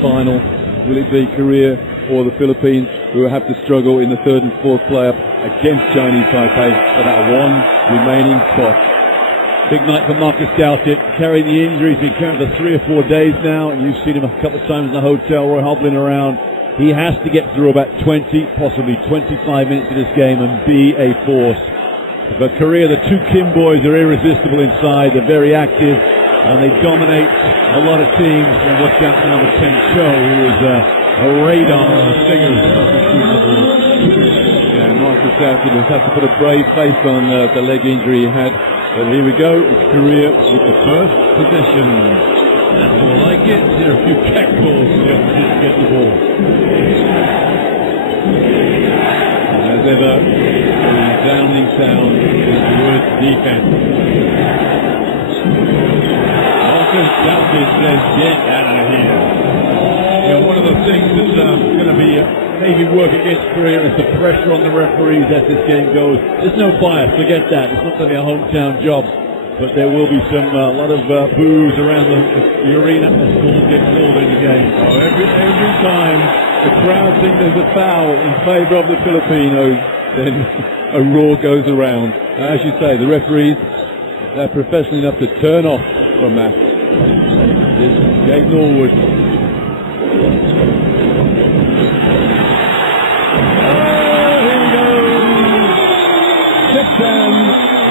final. Will it be Korea or the Philippines, who will have to struggle in the third and fourth playoff against Chinese Taipei for that one remaining spot? Big night for Marcus Doucet, carrying the injuries. He's been carrying for 3 or 4 days now, and you've seen him a couple of times in the hotel room hobbling around. He has to get through about 20, possibly 25 minutes of this game and be a force. But Korea, the two Kim boys are irresistible inside. They're very active, and they dominate a lot of teams. And watch out for number 10, Cho, who is a radar figure. Yeah, Marcus Doucet has had to put a brave face on the leg injury he had. But here we go, it's Korea with the first possession. That's more like it. There are a few cackles just to get the ball. And as ever, a resounding sound is the word defense. Marcus Doucet says, get out of here. You know, one of the things that's going to be maybe work against Korea is the pressure on the referees as this game goes. There's no bias, forget that. It's not going to be a hometown job, but there will be some a lot of boos around the arena as balls get called in the game. So every time the crowd think there's a foul in favour of the Filipinos, then a roar goes around. As you say, the referees, they're professional enough to turn off from that. This is Gabe Norwood.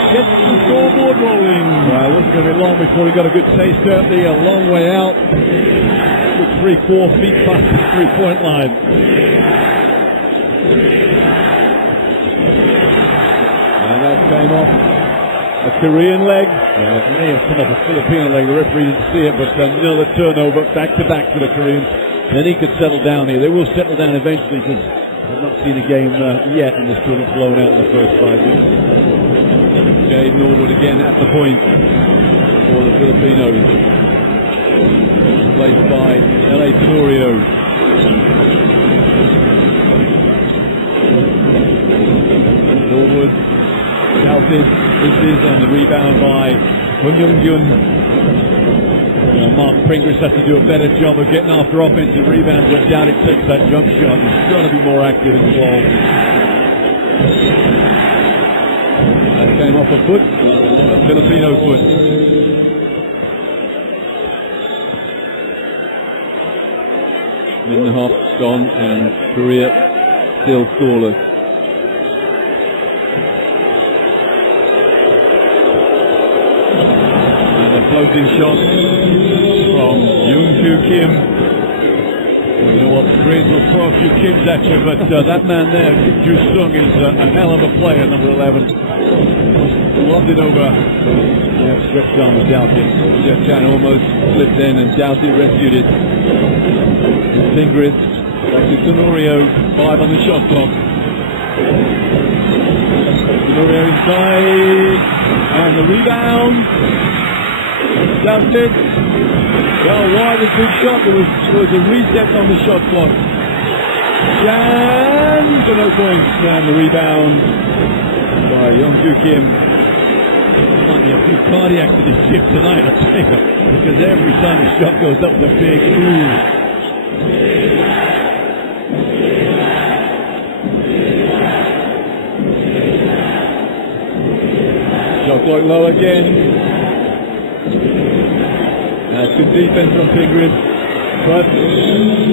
Gets the scoreboard rolling. Well, it wasn't going to be long before he got a good taste, certainly a long way out. Good 3-4 feet past the 3-point line. And that came off a Korean leg. Yeah, it may have come off a Filipino leg. The referee didn't see it, but another turnover back to back for the Koreans. Then he could settle down here. They will settle down eventually because I've not seen a game yet and the still blown out in the first 5 minutes. Jade Norwood again at the point for the Filipinos. Played by L.A. Tenorio. Norwood, Doucet, misses, and the rebound by Hunyungyun. Mark Pringles has to do a better job of getting after offensive rebounds when Doucet takes that jump shot. He's got to be more active in the ball. That came off a foot, a Filipino foot. Minute and a half gone, and Korea still scoreless. And a floating shot from Yoon-Kyu Kim. Well, you know what, the Koreans will throw a few Kims at you, but that man there, Kim Ju-sung, is a hell of a player, number 11. Lobbed it over. Stretched on with Doucet. Jeff Chan almost slipped in, and Doucet rescued it. Fingris back to Tenorio. 5 on the shot clock. Tenorio inside, and the rebound. Doucet. Well, wide and good shot. There was a reset on the shot clock. Chan for no points, and the rebound by Young-Kyu Kim. Might be a few cardiacs to this chip tonight, I tell you, because every time the shot goes up, the big ooh. Shot clock low again. That's good defense from Fingris, but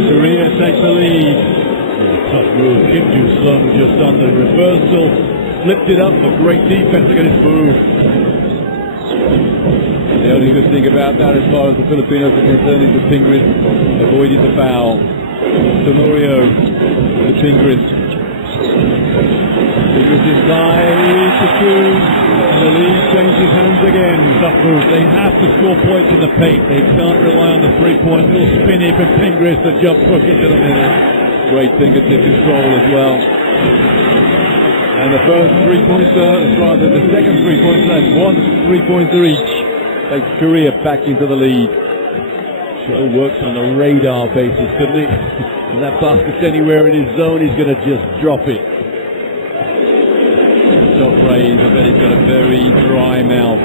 Korea takes the lead. Tough move. Kim Ju-sung just on the reversal, flipped it up, but great defense against his move. The only good thing about that, as far as the Filipinos are concerned, is that Fingris avoided the foul. Tenorio to Fingris. Fingris inside to two, and the lead changes hands again. Tough move. They have to score points in the paint. They can't rely on the three-point. Little spinny from Fingris, the jump hook into the middle. Great fingertip control as well. And the first the second three-pointer, that's 1 3-pointer each. Takes Korea back into the lead. Cho works on the radar basis, couldn't he? If that basket's anywhere in his zone, he's going to just drop it. Top raise, I bet he's got a very dry mouth.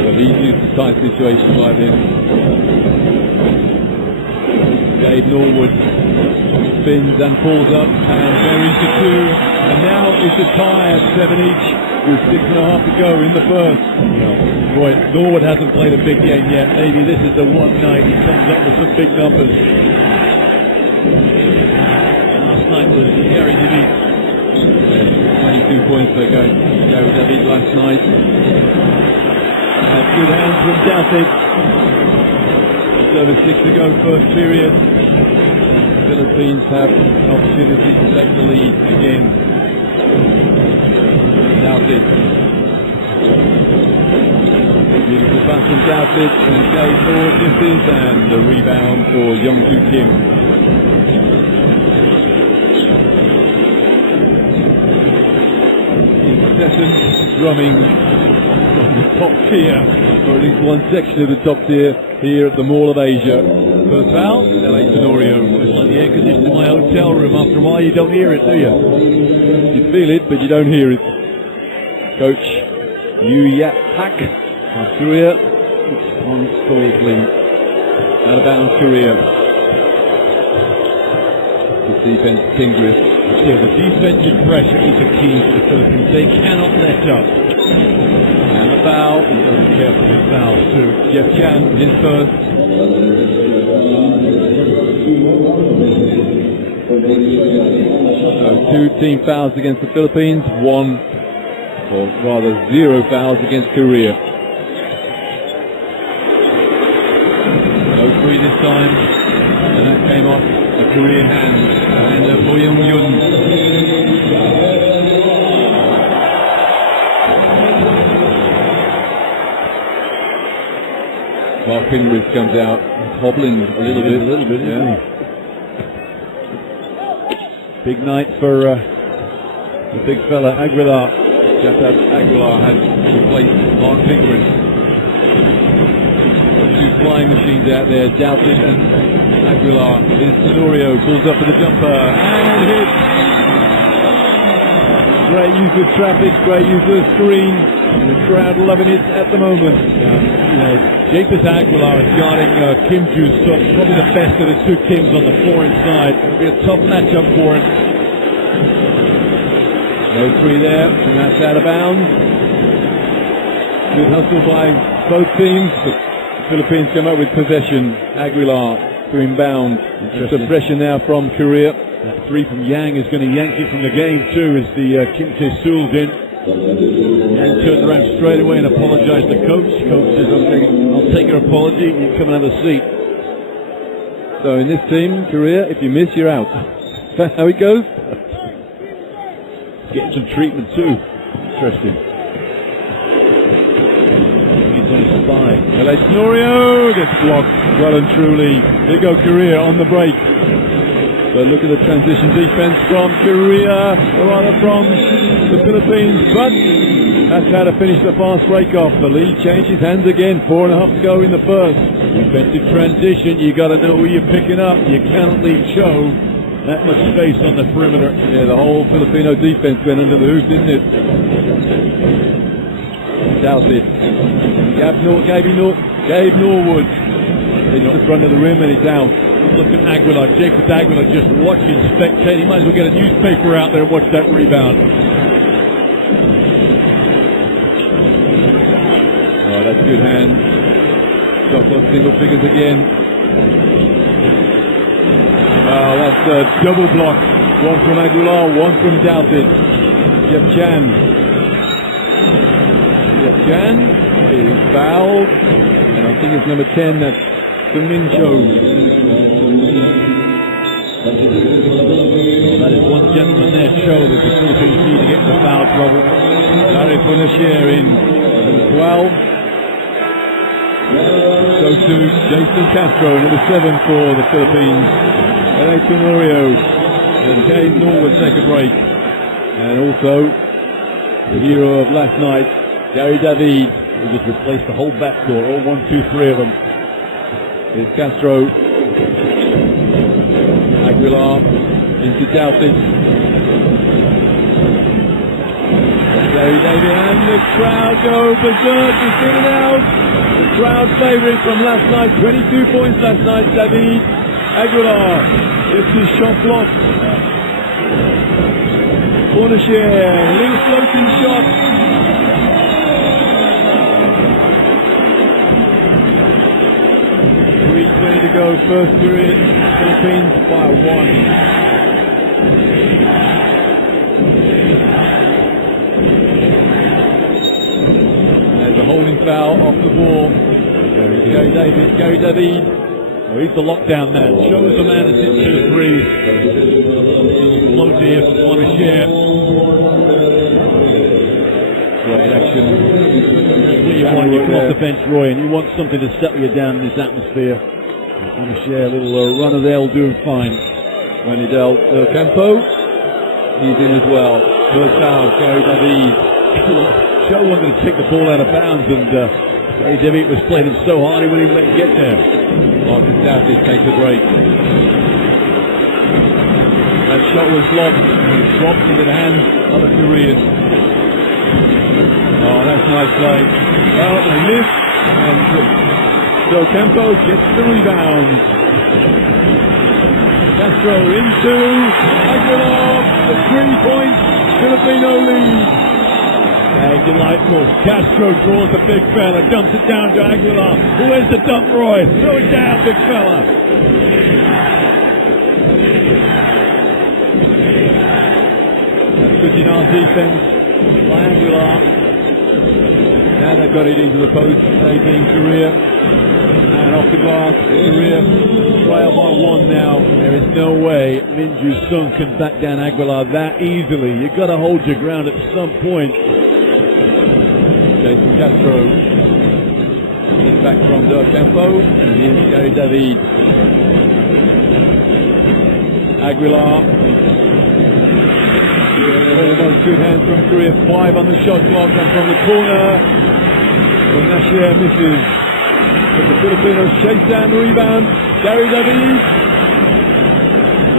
But he's used to tight situations like this. Dave Norwood spins and pulls up and buries the two. And now it's a tie at 7 each with 6.5 to go in the first. Boy, Norwood hasn't played a big game yet. Maybe this is the one night he comes up with some big numbers. Last night was Gary David. 22 points for Gary David last night. Good hands from Douthit. Just over 6 to go, first period. The Philippines have an opportunity to take the lead again. Douthit. Beautiful pass from Douthit, and Dave Norwood misses, and the rebound for Young-Soo Kim. Incessant drumming from the top tier, or at least one section of the top tier here at the Mall of Asia. First foul, LA Tenorio. It's like the air conditioning in my hotel room. After a while, you don't hear it, do you? You feel it, but you don't hear it. Coach Yu Yat Hak of Korea on Stoically. Out of bounds, Korea. The defense, Kingris. Yeah, the defensive pressure is the key to the Philippines. They cannot let up. And a foul. He doesn't care for his fouls too. Jeff Chan, his first. So 2 team fouls against the Philippines, 1, or rather 0 fouls against Korea. No free this time, and that came off a Korean hand. And Bo Young-Yun. Mark Pinris comes out, hobbling a little bit, yeah. Big night for the big fella Aguilar. Jafet Aguilar has replaced Mark Pinris. Two flying machines out there, Douthit and Aguilar. Here's Tenorio, pulls up for the jumper, and hits. Great use of traffic, great use of the screen. The crowd loving it at the moment. Jafet Aguilar is guarding Kim Joo-suk, probably the best of the two Kims on the floor inside. It'll be a tough matchup for him. No free there, and that's out of bounds. Good hustle by both teams. The Philippines come up with possession. Aguilar to inbound. Some pressure now from Korea. That 3 from Yang is going to yank it from the game too as the Kim Tae-sul's in. Yang turned around straight away and apologized to coach. Coach says, I'll take your apology, you come and have a seat. So in this team, Korea, if you miss, you're out. That's how it goes. Getting some treatment too. Interesting. He's on his spy. LA Tenorio gets blocked well and truly. Here go Korea on the break. So look at the transition defense from Korea, or rather from the Philippines, but that's how to finish the fast break off. The lead changes hands again, 4.5 to go in the first. Defensive transition, you got to know who you're picking up. You cannot leave Cho that much space on the perimeter. Yeah, the whole Filipino defense went under the hoop, didn't it? Douthit. Gabe Norwood. He's at the front of the rim and he's out. Look at Aguilar. Jafet Aguilar just watching, spectating. He might as well get a newspaper out there and watch that rebound. Oh, that's good hand. Shot clock single figures again. Oh, that's a double block. 1 from Aguilar, 1 from Douthit. Jeff Chan. Jeff Chan is fouled. And I think it's number 10, that's Min Cho. That is one gentleman there, Cho, that the Philippines need to get the foul trouble. Larry Punasher in number 12. So too, Jason Castro, number 7 for the Philippines. LA Tenorio and Dave Norwood take a break. And also, the hero of last night, Gary David, who just replaced the whole backcourt, all 1, 2, 3 of them. Here's Castro. Aguilar into Douthit. Gary David, and the crowd go berserk. He's in and out. The crowd favourite from last night. 22 points last night. David Aguilar gets his shot blocked. Corner share, little floating shot. 3:20 to go, first period. Philippines by 1. There's a holding foul off the ball. Gary David. Well, he's the lockdown man. Shows the man that's into the three. Float here on a share. Great action. You want to come off the bench, Roy, and you want something to settle you down in this atmosphere. On a share, a little runner there will do him fine. Juanidel Campo, he's in as well. First foul, Gary David. Joe wanted to take the ball out of bounds, and Gary David was playing him so hard he wouldn't even let him get there. Marcus Douthit takes a break. That shot was blocked and it dropped into the hands of the Koreans. Oh, that's a nice play. Well, they missed, and Del Campo gets the rebound. Castro into Aguilar, the 3-point Filipino lead. Delightful. Castro draws the big fella, dumps it down to Aguilar. Where's the dump, Roy? Throw it down, big fella. That's good defense by Aguilar. Now they've got it into the post, they being Korea. And off the glass, Korea trail by 1 now. There is no way Min Joo-sung can back down Aguilar that easily. You've got to hold your ground at some point. Jason Castro is back from Del Campo, and here's Gary David. Aguilar, almost good hands from Korea, 5 on the shot clock, and from the corner, Nashia misses. But the Filipinos chase down the rebound, Gary David,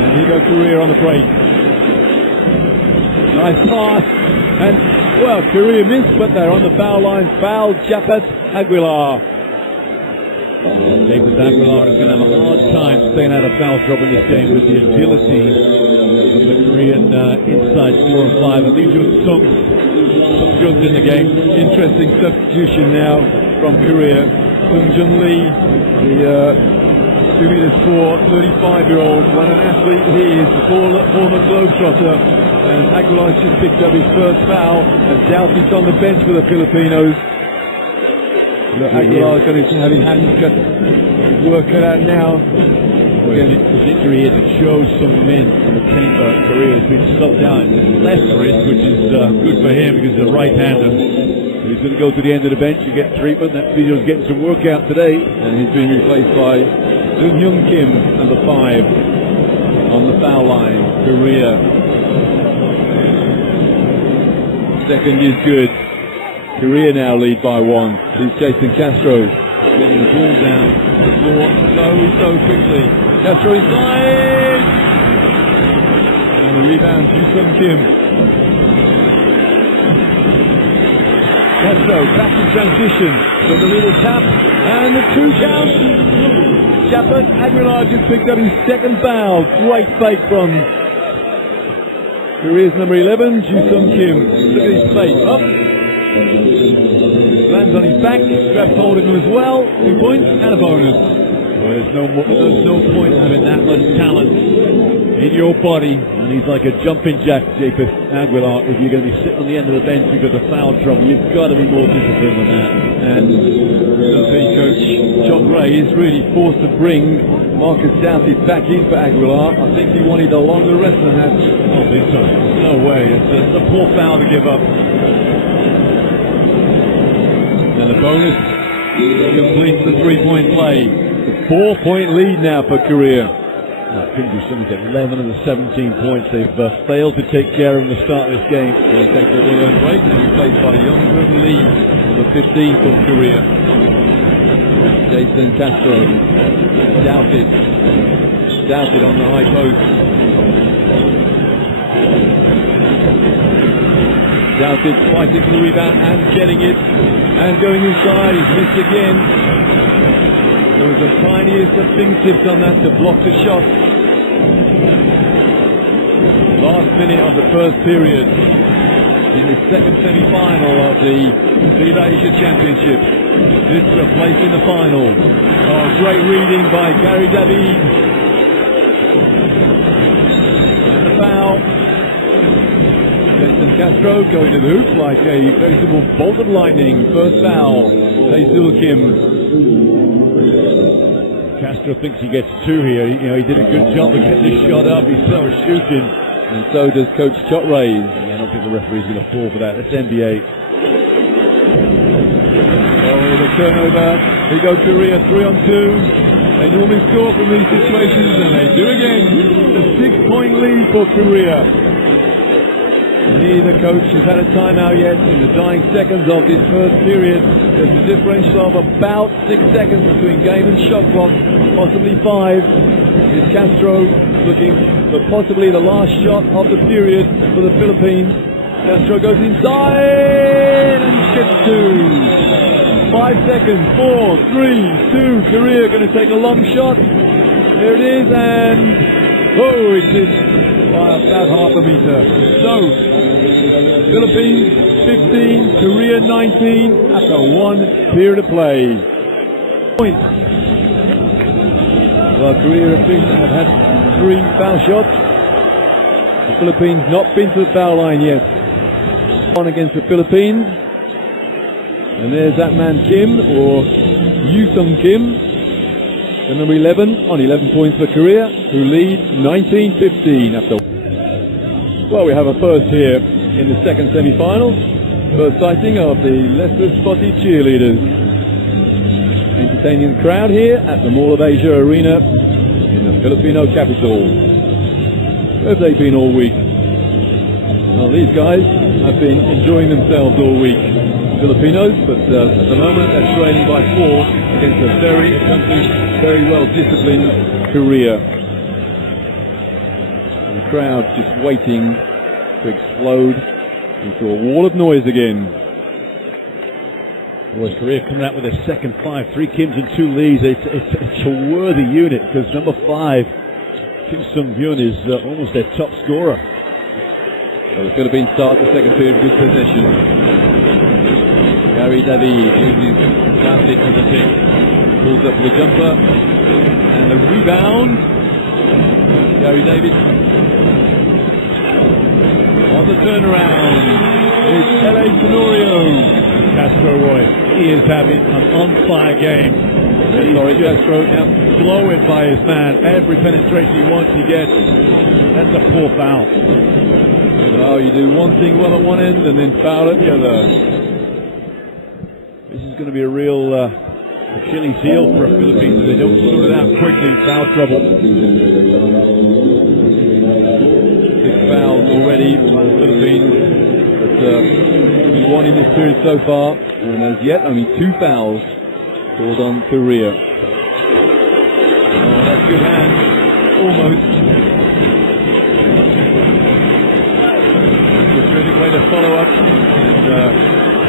and here goes Korea on the break. Nice pass, and well, Korea missed, but they're on the foul line. Foul, Japat Aguilar. David Aguilar is going to have a hard time staying out of foul trouble in this game with the agility of the Korean inside 4 and 5. And Lee Jung-sung, some goods in the game. Interesting substitution now from Korea. Sung Jun Lee, the 2'4", 35-year-old, what an athlete he is, the former Globetrotter. And Aguilar's just picked up his first foul, and Douthit's on the bench for the Filipinos. Aguilar's got his hands cut, his work cut out now. Again, his injury is it shows some men on the team Korea has been subbed out left wrist, which is good for him because he's a right-hander. He's going to go to the end of the bench and get treatment. That video's getting some work out today. And he's been replaced by Jung Hyun Kim, number 5, on the foul line, Korea. Second is good. Korea now lead by 1. Here's Jason Castro getting the ball down the floor so quickly. Castro inside! And the rebound, Joo-sung Kim. Castro back in transition. So the little tap and the 2 count. Japat Aguilar just picked up his second foul. Great fake from Korea's number 11, Joo-sung Kim. Look at his face. Up. Lands on his back. Straps holding him as well. 2 points and a bonus. Well, there's no point having that much talent in your body. And he's like a jumping jack, Japat Aguilar. If you're going to be sitting on the end of the bench because of foul trouble, you've got to be more disciplined than that. And Philippine coach John Ray is really forced to bring Marcus Douthit back in for Aguilar. I think he wanted a longer rest than that. I don't think so. No way. It's a poor foul to give up. And the bonus completes the 3-point play. 4-point lead now for Korea. Couldn't do something at 11 of the 17 points they've failed to take care of in the start of this game. They take the well-earned break and replaced by Young-Hoon Lee, number 15 for Korea. Jason Castro, Douthit on the high post. Douthit fighting for the rebound and getting it, and going inside. He's missed again. There was the tiniest of fingertips on that to block the shot. Last minute of the first period in the second semi-final of the FIBA Asia Championship. This is a place in the final. Oh, great reading by Gary David. And the foul. Jason Castro going to the hoop like a veritable bolt of lightning. First foul. Tae-Sul Kim. Castro thinks he gets two here. He did a good job of getting his shot up. He's so shooting. And so does Coach Chot Rays. I don't think the referee's going to fall for that. That's NBA. Oh, the turnover. Here go Korea, 3-on-2. They normally score from these situations, and they do again. A 6-point lead for Korea. Neither coach has had a timeout yet in the dying seconds of this first period. There's a differential of about 6 seconds between game and shot clock, possibly 5. Is Castro looking for possibly the last shot of the period for the Philippines. Castro goes inside and gets 2. 5 seconds, 4, 3, 2. Korea going to take a long shot. There it is, and it's hit by about half a meter. So, Philippines 15, Korea 19 after 1 period of play. Points. Well, Korea have had 3 foul shots. The Philippines not been to the foul line yet. On against the Philippines. And there's that man Kim, or Yoo-Sung Kim, the number 11, on 11 points for Korea, who lead 19-15 after. Well, we have a first here in the second semi-final. First sighting of the lesser spotty cheerleaders. Entertaining the crowd here at the Mall of Asia Arena in the Filipino capital. Where have they been all week? Well, these guys have been enjoying themselves all week. Filipinos, but at the moment they're trailing by 4 against a very accomplished, very well-disciplined Korea. And the crowd just waiting to explode into a wall of noise again. Boys, Korea coming out with a second 5, 3 Kims and 2 Lees. It's a worthy unit because number 5, Kim Sung-byun, is almost their top scorer. So the Philippines start the second period with possession. Gary David uses fast hit for the pick. Pulls up for the jumper. And a rebound. Gary David. On the turnaround. It's L.A. Tenorio. Castro Roy. He is having an on-fire game. Castro now blowing by his man. Every penetration he wants, he gets. That's a poor foul. Oh, you do one thing well at one end and then foul at the other. This is going to be a real Achilles heel for the Philippines if they don't sort it out quickly. Foul trouble. 6 fouls already by the Philippines, but only 1 in this period so far, and as yet only 2 fouls called on Korea. Oh, that's good hand, almost. That's a terrific way to follow up, and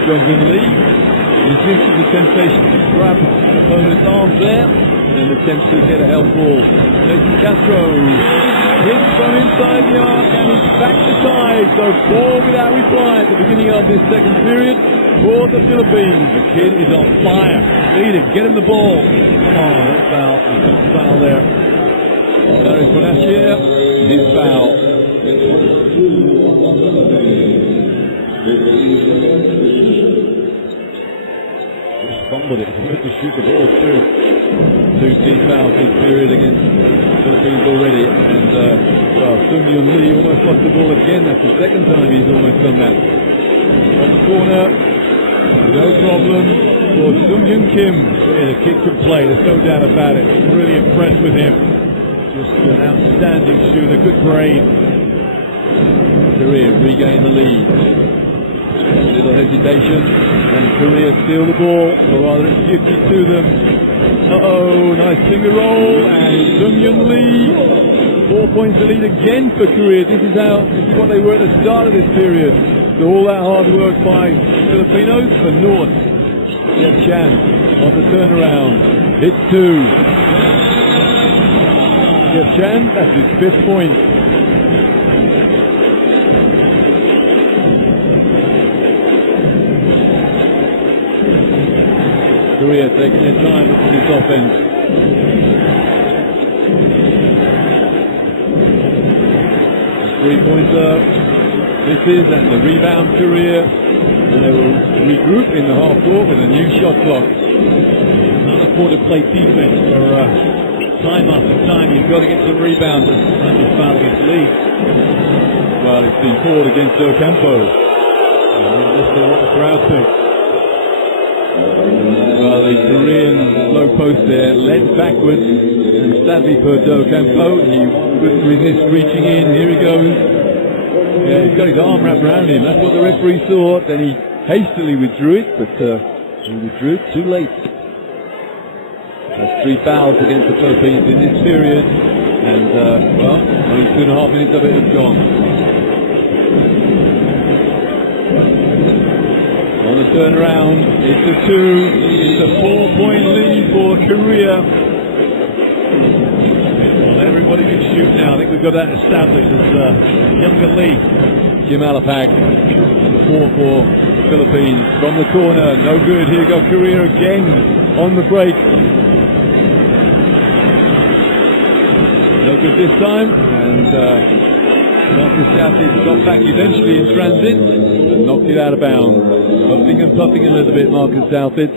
Jung-Hoon Lee resisted the temptation to grab an opponent's arms there, and then attempts to get a help ball. Jason Castro hits from inside the arc, and he's back to tie. So 4 without reply at the beginning of this second period for the Philippines. The kid is on fire. Lead him, get him the ball. Come on, that's foul. There's not foul there. Darius Bonashier, his foul. Fumbled it. He had to shoot the ball too. 2 team fouls this period against the Philippines already, and Sung-Hyun Lee almost lost the ball again. That's the second time he's almost done that. On the corner, no problem for Sung-Hyun Kim. Yeah, the kid can play. There's no doubt about it. I'm really impressed with him. Just an outstanding shooter, good brain. Korea regain the lead. Little hesitation, and Korea steal the ball, or rather it's gifted to them. Nice finger roll, and Sung-Hyun Lee, 4 points to lead again for Korea. This is what they were at the start of this period. So all that hard work by Filipinos for North. Yet Chan on the turnaround. Hits two. Jeff Chan, that's his 5th point. Korea taking their time with this offense. Three-pointer. This is, and the rebound Korea. And they will regroup in the half court with a new shot clock. Not afford to play defense for time after time. You've got to get some rebounds. That's your foul against Lee. Well, it's been called against Ocampo. That's what the crowd thinks. Well, the Korean low post there led backwards, and sadly for Ocampo, he couldn't resist reaching in. Here he goes. Yeah, he's got his arm wrapped around him. That's what the referee saw. Then he hastily withdrew it, but he withdrew it too late. That's 3 fouls against the Philippines in this period, and well, only 2.5 minutes of it have gone. On the turnaround, it's a 2. It's a 4-point lead for Korea. Well, everybody can shoot now. I think we've got that established as younger Lee. Jim Alapag, the 4 for the Philippines. From the corner, no good. Here go Korea again on the break. No good this time. And Marcus Southey got back eventually in transit and knocked it out of bounds. Puffing and puffing a little bit, Marcus Southey.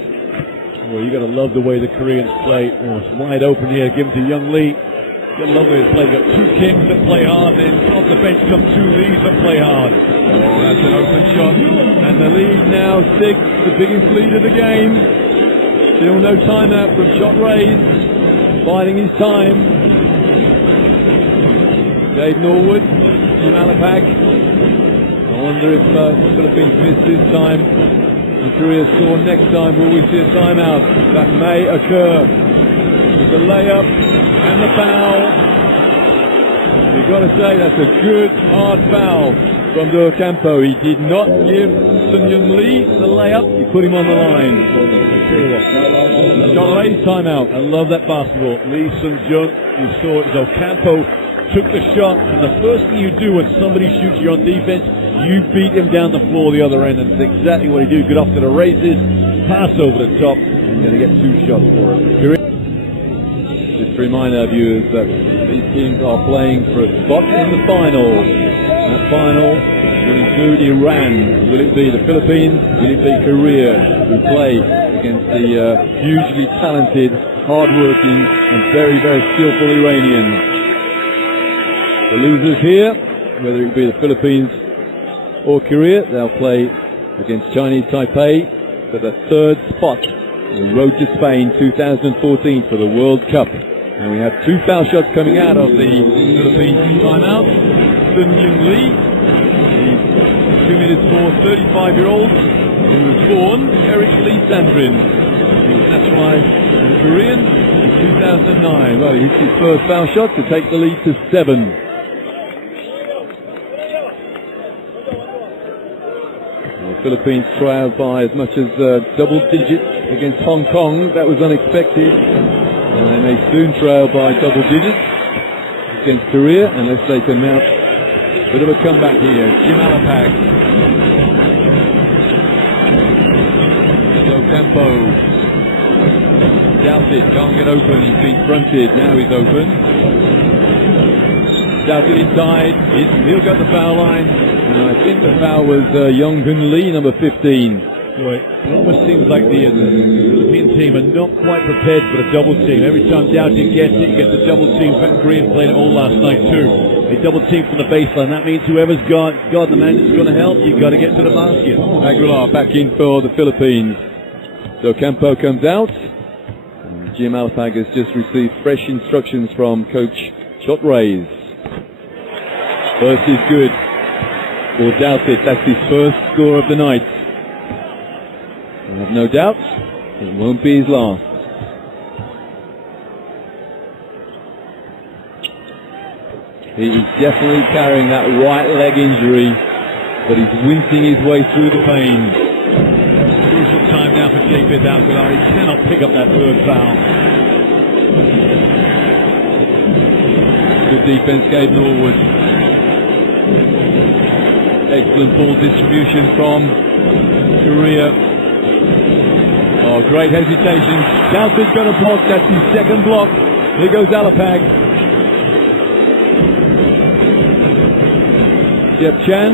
Well, you got to love the way the Koreans play. Oh, it's wide open here. Give it to Young Lee. You got to love the way they play. You got 2 Kings that play hard. Then off the bench come 2 Lees that play hard. Oh, that's an open shot. And the lead now 6, the biggest lead of the game. Still no timeout from Shot Rays. Biding his time. Dave Norwood, Jim Alapag. I wonder if the Philippines miss this time. And Korea score next time. Will we see a timeout? That may occur. With the layup and the foul. You've got to say that's a good hard foul from Ocampo. He did not give Sun Young Lee the layup. He put him on the line. Shot Rays timeout. I love that basketball. Lee Sun Jung, you saw it as Ocampo took the shot, and the first thing you do when somebody shoots you on defense, you beat him down the floor the other end, and that's exactly what he did. Get off to the races, pass over the top, and going to get 2 shots for it. Just to remind our viewers that these teams are playing for a spot in the final. That final will include Iran. Will it be the Philippines? Will it be Korea, who play against the hugely talented, hard-working, and very, very skillful Iranians? The losers here, whether it be the Philippines or Korea, they'll play against Chinese Taipei for the 3rd spot on the road to Spain 2014 for the World Cup. And we have 2 foul shots coming out of the Philippines timeout. Sun Young Lee, the 2 minutes for 35-year-old, who was born Eric Lee Sandrin. He was naturalized as a Korean in 2009. Well, he hits his first foul shot to take the lead to 7. Philippines trailed by as much as double digits against Hong Kong. That was unexpected. And they soon trail by double digits against Korea, unless they can mount a bit of a comeback here. Jim Alapag. Ocampo. Doubted, can't get open. He's been fronted. Now he's open. Doubted inside. He'll go to the foul line. And I think the foul was Young Gun Lee, number 15. Boy, it almost seems like the Philippine team are not quite prepared for the double team. Every time Doughty gets it, he gets a double team. In fact, Korean played it all last night too. They double team from the baseline. That means whoever's got the man that's going to help, you've got to get to the basket. Aguilar back in for the Philippines. So Campo comes out. And Jim Alapag has just received fresh instructions from Coach Shot Rays. First is good. Or doubt it, that's his first score of the night. I have no doubt it won't be his last. He is definitely carrying that right leg injury, but he's wincing his way through the pain. Crucial time now for JP Aguilar. He cannot pick up that 3rd foul. Good defense, Gabe Norwood. Excellent ball distribution from Korea. Oh, great hesitation. Doughton's got a block. That's his second block. Here goes Alapag. Jeff Chan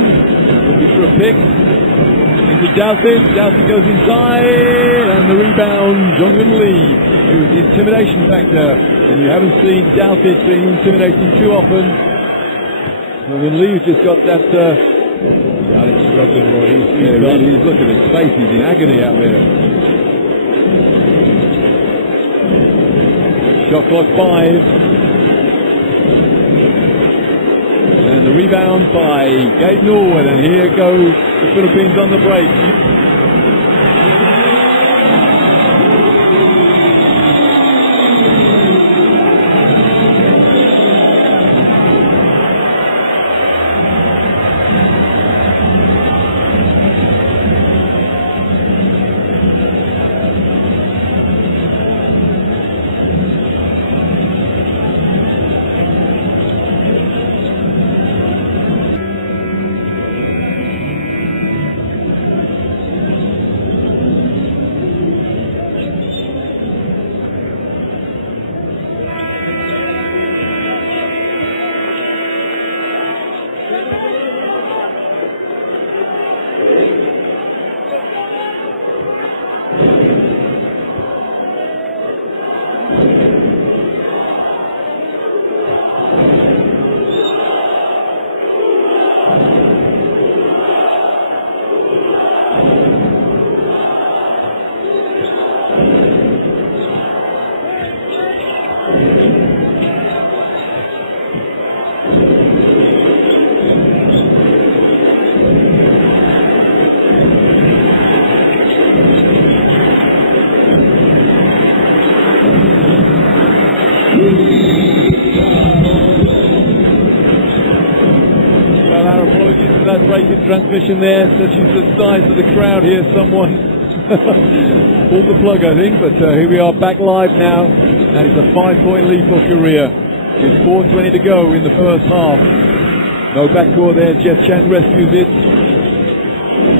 looking for a pick. Into Doughton. Doughton goes inside. And the rebound, Jong-Un Lee. The intimidation factor. And you haven't seen Doughton being intimidating too often. Jong-Un Lee's just got that... Alex struggling, Roy. He's looking at his face. He's in agony out there. Shot clock 5. And the rebound by Gabe Norwood. And here goes the Philippines on the break. Transmission there, such as the size of the crowd here. Someone pulled the plug, I think, but here we are back live now, and it's a 5-point lead for Korea. It's 4:20 to go in the first half. No backcourt there. Jeff Chan rescues it.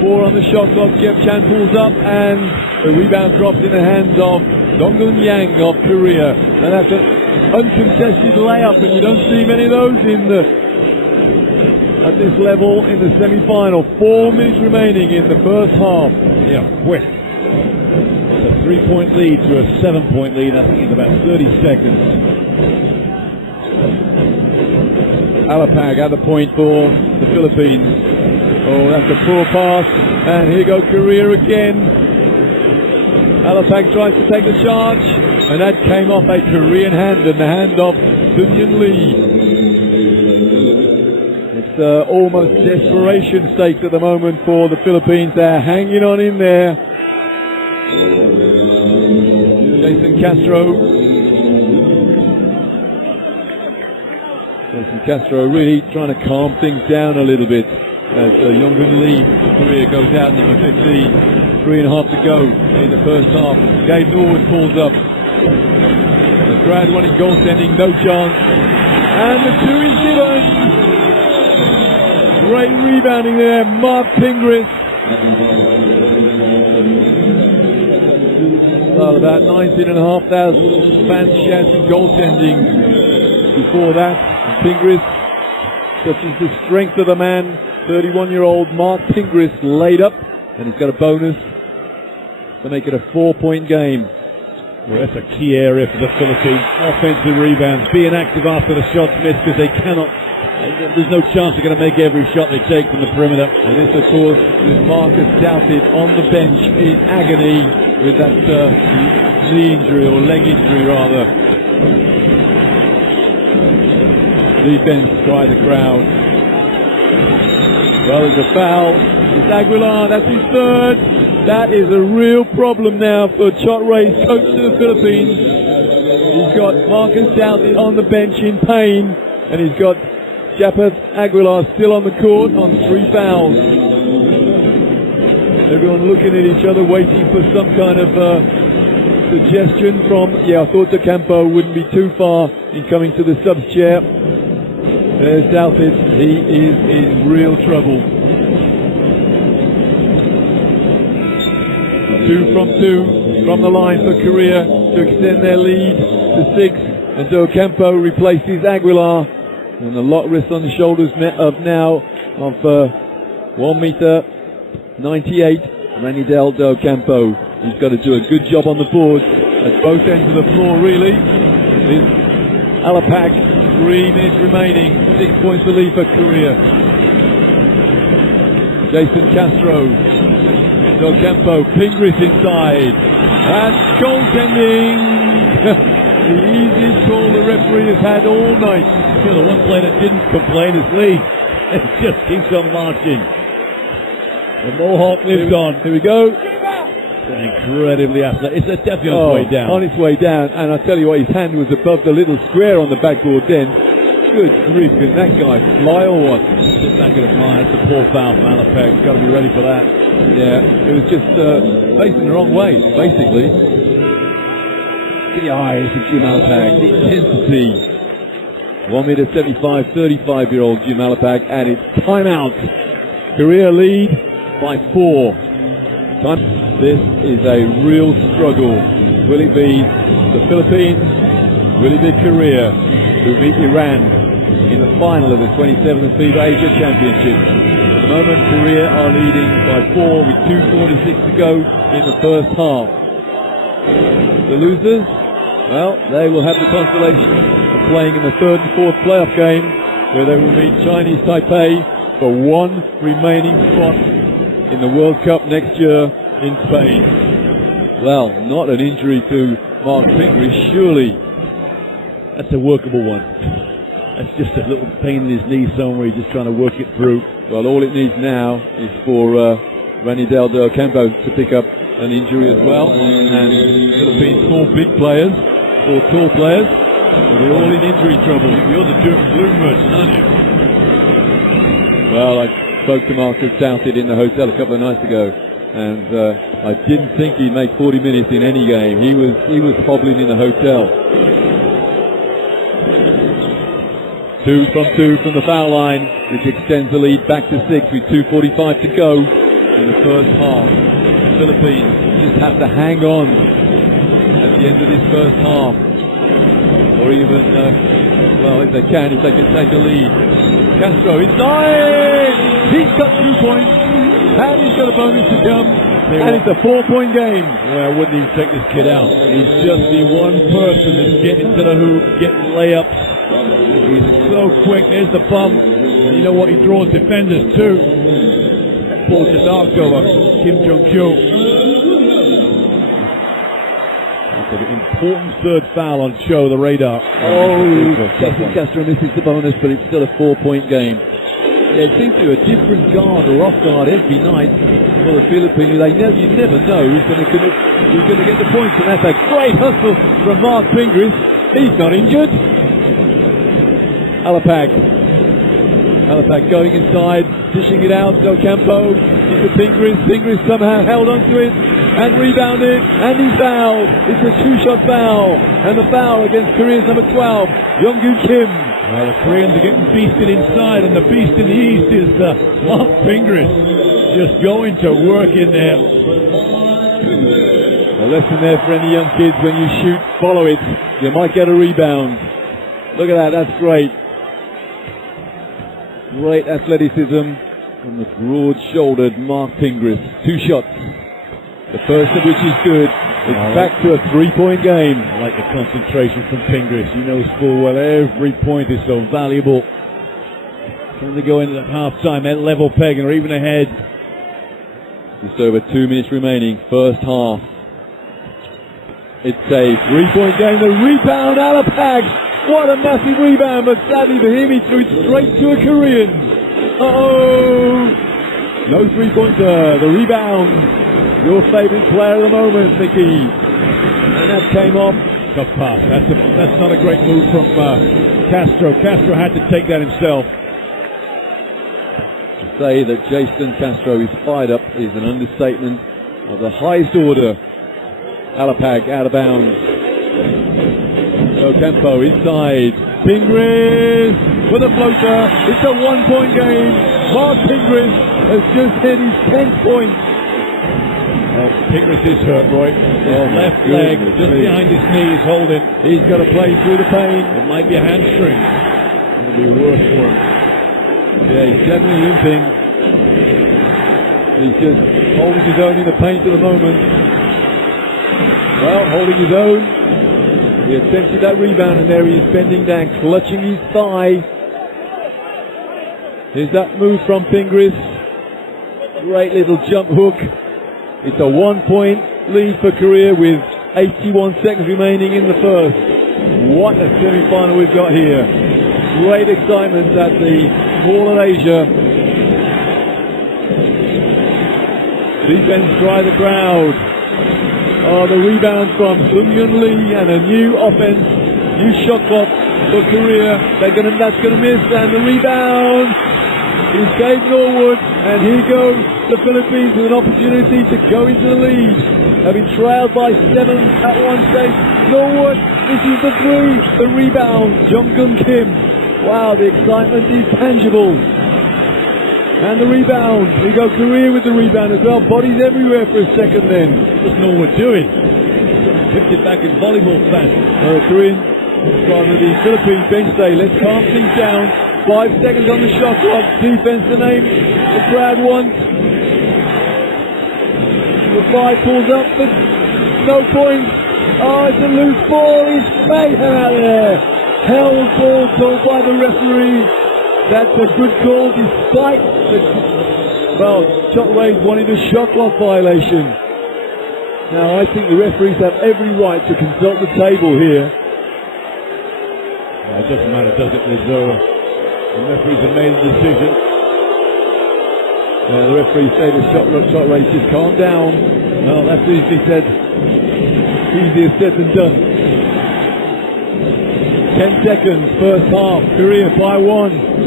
4 on the shot clock. Jeff Chan pulls up, and the rebound drops in the hands of Dong-Un Yang of Korea, and that's an uncontested layup, and you don't see many of those at this level in the semi-final. 4 minutes remaining in the first half. Yeah, quick. It's a 3-point lead to a 7-point lead, I think, in about 30 seconds. Alapag at the point for the Philippines. Oh, that's a poor pass. And here goes Korea again. Alapag tries to take the charge, and that came off a Korean hand in the hand of Jong-Un Lee. Almost desperation stakes at the moment for the Philippines. They're hanging on in there. Jason Castro really trying to calm things down a little bit as Jong-Un Lee Korea goes out, number 15. 3.5 to go in the first half. Gabe Norwood pulls up. The crowd wanting goaltending, no chance. And the 2 is given. Great rebounding there, Mark Pingris. Well, about 19,500 fans shouting goaltending before that. And Pingris, such is the strength of the man, 31-year-old Mark Pingris laid up, and he's got a bonus to make it a 4-point game. Well, that's a key area for the Philippines. Offensive rebounds, being active after the shots missed, because they cannot. There's no chance they're going to make every shot they take from the perimeter. And this, of course, is Marcus Doughton on the bench in agony with that knee injury, or leg injury rather. Defense by the crowd. Well, there's a foul. It's Aguilar, that's his third. That is a real problem now for Chot Ray's coach to the Philippines. He's got Marcus Doughton on the bench in pain, and he's got Japath Aguilar still on the court on 3 fouls. Everyone looking at each other, waiting for some kind of suggestion from, I thought Docampo wouldn't be too far in coming to the subs chair. There's Southis. He is in real trouble. 2 from the line for Korea to extend their lead to 6. And Docampo replaces Aguilar. And the lock rests on the shoulders of now of 1 meter 98. Ranidel Docampo. He's got to do a good job on the boards at both ends of the floor, really. Alapak, 3 minutes remaining. 6 points to lead for Korea. Jason Castro. Docampo, Pingris inside. And goaltending. The easiest call the referee has had all night. The one player that didn't complain is Lee. It just keeps on marching. The Mohawk lives on. Here we go. Incredibly athletic. It's definitely on its way down. On its way down. And I'll tell you what, his hand was above the little square on the backboard then. Good grief, can that guy fly or what? Just not going to fly. It's a poor foul from Alapek. Got to be ready for that. Yeah, it was just facing the wrong way, basically. The eyes of Jim Alapak, the intensity. 1 meter 75, 35-year-old Jim Alapak, and it's timeout. Korea lead by 4. This is a real struggle. Will it be the Philippines? Will it be Korea, who beat Iran in the final of the 27th FIBA Asia Championships? At the moment, Korea are leading by 4 with 2:46 to go in the first half. The losers, well, they will have the consolation of playing in the 3rd and 4th playoff game, where they will meet Chinese Taipei for 1 remaining spot in the World Cup next year in Spain. Well, not an injury to Mark Pingris, surely. That's a workable one. That's just a little pain in his knee somewhere. He's just trying to work it through. Well, all it needs now is for Ranidel Docampo to pick up an injury as well. And Philippines, 4 big players, 4 tall players, they're all in injury trouble. You're the Doom Blue merchant, aren't you? Well, I spoke to Marcus Southit in the hotel a couple of nights ago, and I didn't think he'd make 40 minutes in any game. He was hobbling in the hotel. 2 from the foul line, which extends the lead back to 6 with 2:45 to go in the first half. The Philippines just have to hang on at the end of this first half, or even, if they can take the lead. Castro inside! He's got 2 points, and he's got a bonus to come, and it's a 4-point game. Yeah, I wouldn't even take this kid out. He's just the one person that's getting to the hoop, getting layups. He's so quick. There's the bump. And you know what? He draws defenders too. That ball just arced over Kim Jong-kyo. That's an important 3rd foul on Cho, the radar. Jason Castro misses the bonus, but it's still a 4-point game. Yeah, it seems to be a different guard or off guard every night for the Philippines. You never know who's going to get the points, and that's a great hustle from Mark Pingris. He's not injured. Alapak going inside, dishing it out. Docampo into Pingris. Pingris somehow held onto it and rebounded, and he's fouled. It's a 2-shot foul, and the foul against Korea's number 12, Young-Gu Kim. Well, the Koreans are getting beasted inside, and the beast in the east is Mark Pingris, just going to work in there. A lesson there for any young kids: when you shoot, follow it. You might get a rebound. Look at that, that's great. Great athleticism from the broad-shouldered Mark Pingris. 2 shots, the first of which is good. It's back to a 3-point game. I like the concentration from Pingris. He knows full well every point is so valuable. Can they go into half-time at level pegging or even ahead? Just over 2 minutes remaining, first half. It's a 3-point game. The rebound, Alapak. What a massive rebound, but sadly for him, he threw it straight to a Korean. No 3-pointer. The rebound. Your favourite player at the moment, Mickey. And that came off. Tough pass. That's not a great move from Castro. Castro had to take that himself. To say that Jason Castro is fired up is an understatement of the highest order. Alapag out of bounds. Ocampo inside. Pingris with a floater. It's a 1-point game. Mark Pingris has just hit his 10th point. Pingris is hurt, Roy. His left leg just behind his knee is holding. He's got to play through the pain. It might be a hamstring. It'll be worse for him. Yeah, he's definitely limping. He's just holding his own in the paint at the moment. Well, holding his own. He attempted that rebound, and there he is bending down, clutching his thigh. Here's that move from Pingris. Great little jump hook. It's a 1-point lead for Korea with 81 seconds remaining in the first. What a semi-final we've got here. Great excitement at the Mall of Asia. Defense dry the crowd. Oh, the rebound from Sung-Yun Lee and a new offense, new shot clock for Korea. That's gonna miss, and the rebound is Gabe Norwood, and here goes the Philippines with an opportunity to go into the lead. Having trailed by 7 at one stage. Norwood, this is the three, the rebound, Jung-Gun Kim. Wow, the excitement is tangible. And the rebound. We go Korea with the rebound as well. Bodies everywhere for a second then. What's Norwood doing? Tipped it back in volleyball fashion. Korean, rather the Philippines bench say, let's calm things down. 5 seconds on the shot clock. Defense the name the crowd wants. The 5 pulls up, but no points. Oh, it's a loose ball. It's mayhem out there. Held ball called by the referee. That's a good call despite the, shot range wanting a shot clock violation. Now I think the referees have every right to consult the table here. It doesn't matter, does it? The referees have made a decision. The referees say the shot range, just calm down. Well, that's easily said. Easier said than done. 10 seconds, first half, Korea by 1.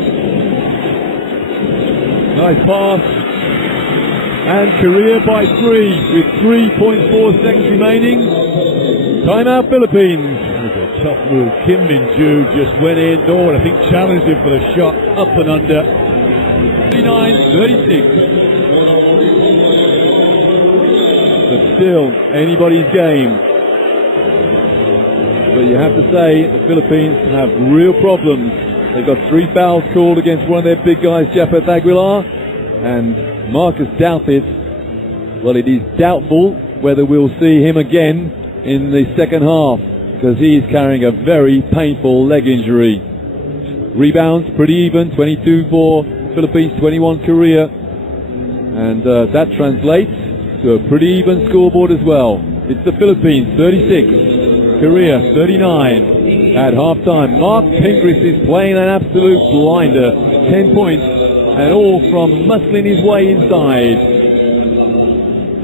Nice pass. And Korea by 3 with 3.4 seconds remaining. Timeout Philippines. That was a tough move. Kim Min-joo just went in. Norwood, I think, challenged him for the shot. Up and under. 39-36. But still, anybody's game. But you have to say, the Philippines have real problems. They've got 3 fouls called against one of their big guys, Japeth Aguilar, and Marcus Douthit. Well, it is doubtful whether we'll see him again in the second half, because he is carrying a very painful leg injury. Rebounds pretty even, 22 for Philippines, 21 Korea, and that translates to a pretty even scoreboard as well. It's the Philippines 36, Korea 39. At halftime, Mark Pingris is playing an absolute blinder. 10 points, and all from muscling his way inside.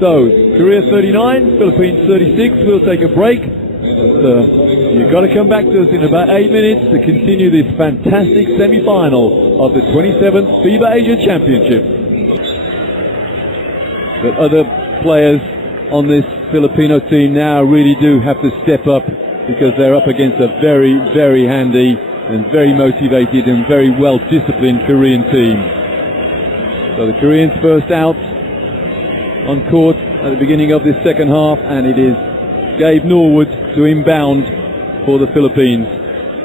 So, Korea 39, Philippines 36. We'll take a break. You've got to come back to us in about 8 minutes to continue this fantastic semi-final of the 27th FIBA Asia Championship. But other players on this Filipino team now really do have to step up, because they're up against a very, very handy and very motivated and very well-disciplined Korean team. So the Koreans first out on court at the beginning of this second half, and it is Gabe Norwood to inbound for the Philippines.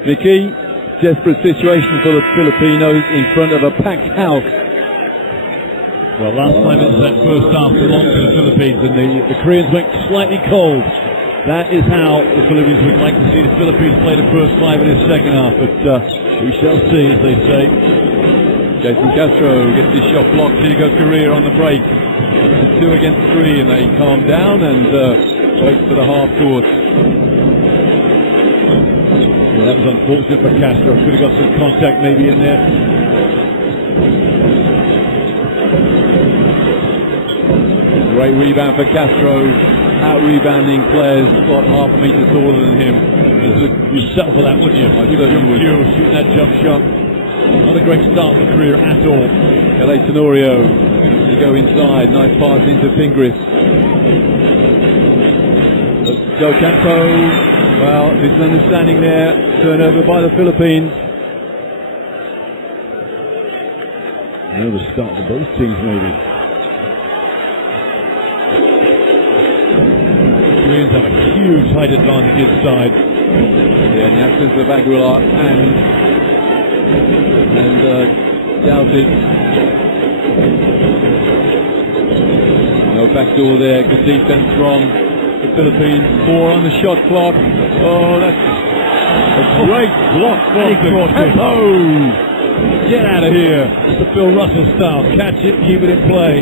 Mickey, desperate situation for the Filipinos in front of a packed house. Well, last time it was that first half belonged to the Philippines, and the Koreans went slightly cold. That is how the Philippines would like to see the Philippines play the first 5 in the second half, but we shall see, as they say. Jason Castro gets his shot blocked. Here you go Korea on the break. It's 2 against 3, and they calm down and wait for the half court. Well, that was unfortunate for Castro. Could have got some contact maybe in there. Great rebound for Castro. Out-rebounding players got half a metre taller than him. You'd settle for that, wouldn't you? I certainly would. Shooting that jump shot. Not a great start for career at all. L.A. Tenorio to go inside. Nice pass into Pingris. But Del Campo, well, misunderstanding there. Turnover by the Philippines. Nervous start for both teams, maybe. Koreans have a huge height advantage inside. Yeah, in the absence of Aguilar and Yaltic. No backdoor there. Good defense from the Philippines. 4 on the shot clock. Oh, that's a great block from Campo. Get out of here. It's the Phil Russell style. Catch it, keep it in play.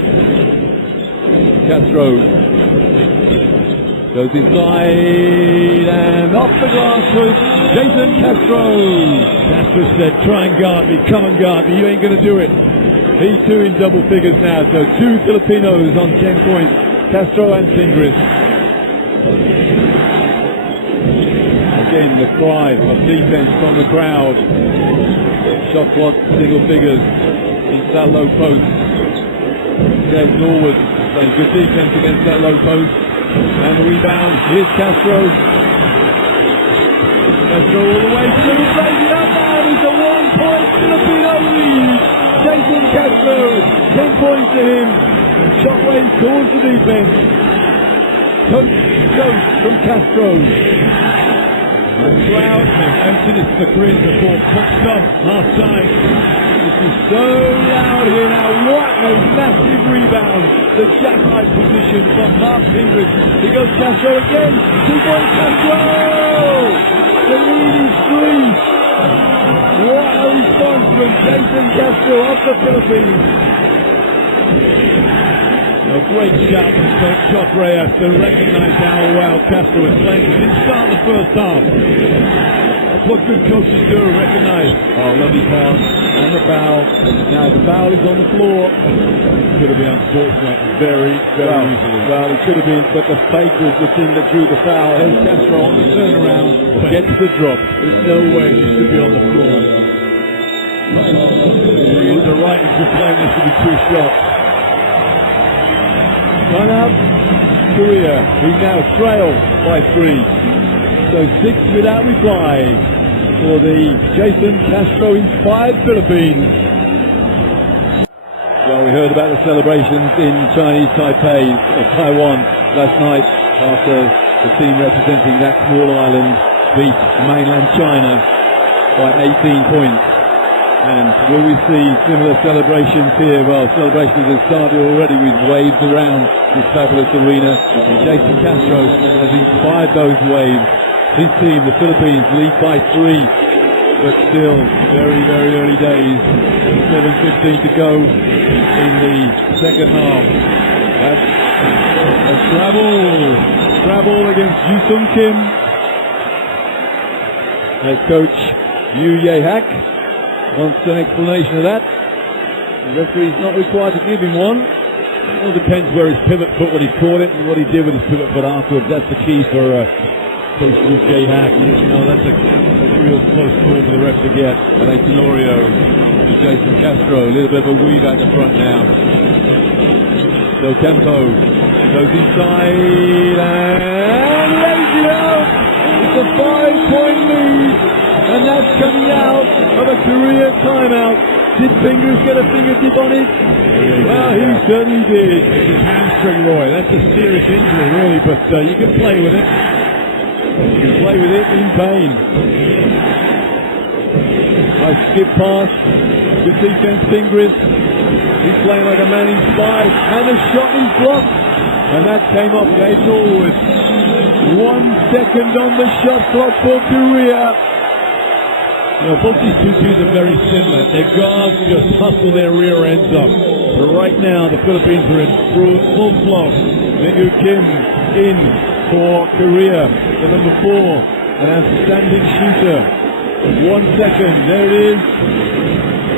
Castro goes inside and off the glass with Jason Castro. Castro said, try and guard me, come and guard me, you ain't going to do it. He too in double figures now, so 2 Filipinos on 10 points, Castro and Singris. Again, the cry of defense from the crowd. Shot clock, single figures, into that low post. There's Norwood playing good defense against that low post. And the rebound, here's Castro. Castro all the way through, plays it up, and it's a 1-point Filipino lead. Jason Castro, 10 points to him. Shotway towards the defense. Coach from Castro. And crowd emptiness for Koreans before punched up half time. This is so loud here now. What a massive rebound. The jackknife position from Mark Ingrid. Here goes Castro again. 2-point Castro. The lead is 3. What a response from Jason Castro off the Philippines. A great shot from Coach Reyes to recognize how well Castro is playing. He didn't start the first half. That's what good coaches do, recognize. Oh, lovely pass. And the foul. Now the foul is on the floor. Could have been unfortunate very easily. Well, it could have been, but the fake was the thing that drew the foul. Here's Castro on the turnaround. Gets the drop. There's no way he should be on the floor. The right is playing this to be 2 shots. Time out, Korea, who now trail by 3. So 6 without reply for the Jason Castro-inspired Philippines. Well, we heard about the celebrations in Chinese Taipei, Taiwan last night after the team representing that small island beat mainland China by 18 points. And will we see similar celebrations here? Well, celebrations have started already with waves around this fabulous arena. And Jason Castro has inspired those waves. His team, the Philippines, lead by 3. But still, very, very early days. 7:15 to go in the second half. That's a travel against Yu Sung Kim. Head coach Yu Ye-hak wants an explanation of that. The referee's not required to give him one. It all depends where his pivot foot, when he caught it, and what he did with his pivot foot afterwards. That's the key for Coach J-Hack. You know, that's a real close call for the ref to get. And a Tenorio to Jason Castro. A little bit of a weave at the front now. Del Campo goes inside and lays it out. It's a 5-point lead. And that's coming out of a Korea timeout. Did Fingers get a fingertip on it? Well, he certainly did. It's his hamstring, Roy. That's a serious injury, really, but you can play with it. You can play with it in pain. Nice skip pass. Good defense, Fingers. He's playing like a man inspired. And the shot is blocked. And that came off Gabe Norwood. 1 second on the shot clock for Korea. You know, both these two teams are very similar. Their guards just hustle their rear ends up. But right now, the Philippines are in full flow. Mingu Kim in for Korea, the number 4, an outstanding shooter. 1 second, there it is.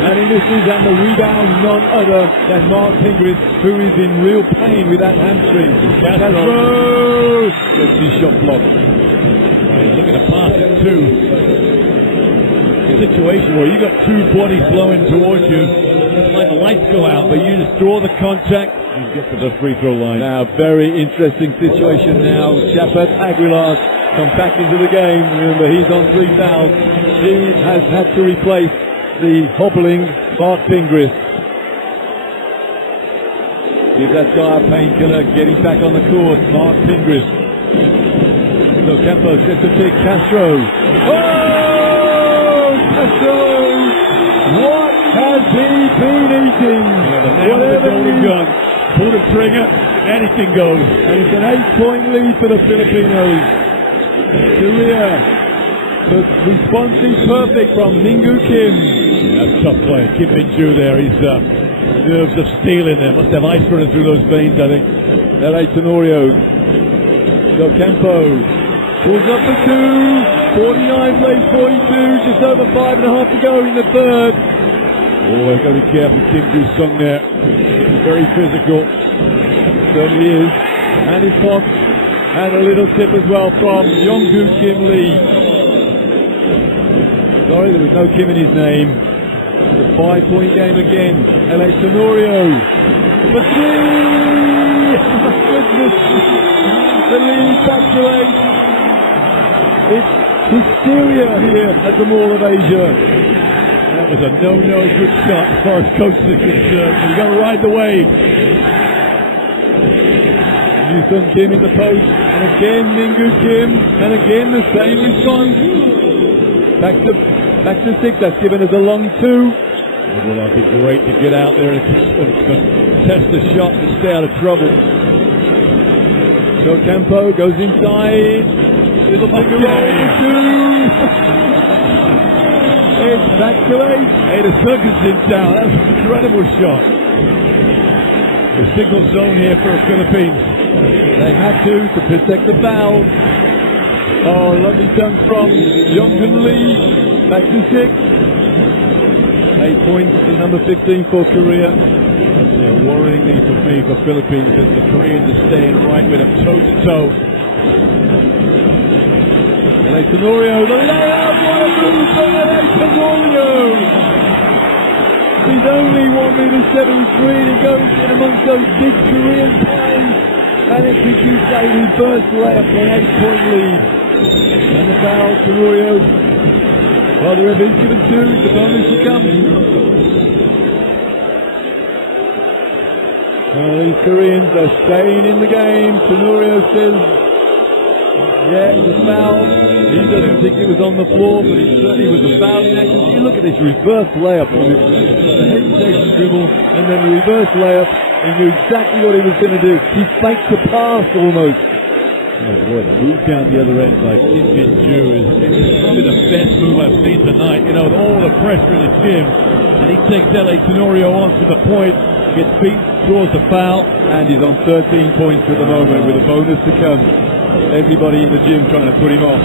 And he misses, and the rebound, none other than Mark Ingrid, who is in real pain with that hamstring. Castro gets his shot blocked. He's looking to pass it too. Situation where you got 2 bodies flowing towards you, it's like the lights go out, but you just draw the contact, you get to the free throw line. Now, very interesting situation now. Chapat Aguilar come back into the game. Remember, he's on 3 fouls. He has had to replace the hobbling Mark Pingris. Give that guy a painkiller, getting back on the court. Mark Pingris. So Campo sets a big Castro. Oh, Castro! What has he been eating? Whatever he's gun, pull the trigger, anything goes. And it's an 8-point lead for the Filipinos. Korea. The response is perfect from Mingu Kim. Yeah, that's a tough play. Kim Min-ju there, he's nerves of steel in there. Must have ice running through those veins, I think. L.A. Tenorio. So Campo pulls up the 2. 49 plays 42. Just over 5.5 to go in the third. Oh, they've got to be careful. Kim Du-sung there. Very physical. Certainly is. And it's Fox. And a little tip as well from Yonggu Kim Lee. Sorry, there was no Kim in his name. The 5-point game again. L.A. Tenorio. For 3! Oh, goodness. The lead back to 8. It's hysteria here at the Mall of Asia. That was a no-no good shot as far as coach is concerned. You've got to ride the wave. Yu-sung Kim in the post. And again Mingu Kim. And again the same response. Back to 6. That's given us a long 2. Well, that'd be great to get out there and test the shot to stay out of trouble. So Campo goes inside. Little finger roll for 2. It's back to 8. Hey, the circus in town. That was an incredible shot. The signal zone here for the Philippines. They have to protect the foul. Oh, lovely dunk from Yonggun Lee. Back to 6. 8 points to number 15 for Korea. Yeah, worryingly for me, for Philippines, that the Koreans are staying right with them toe to toe. L.A. Tenorio, the layup, what a move from L.A. Tenorio! He's only 1'7" to go in amongst those big Korean players and executes a reverse layup for an 8-point lead. And the foul, Tenorio. Well, the referee's given 2, the bonus will come. These Koreans are staying in the game. Tenorio says, yeah, it was a foul. He doesn't think it was on the floor, but it certainly was a foul in action. You look at this reverse layup on it. The hesitation dribble and then the reverse layup. He knew exactly what he was going to do. He faked the pass almost. Oh boy, the move down the other end by Kim Min-ju is probably the best move I've seen tonight. You know, with all the pressure in the gym, and he takes L.A. Tenorio on to the point, gets beat, draws the foul, and he's on 13 points at the moment with a bonus to come. Everybody in the gym trying to put him off.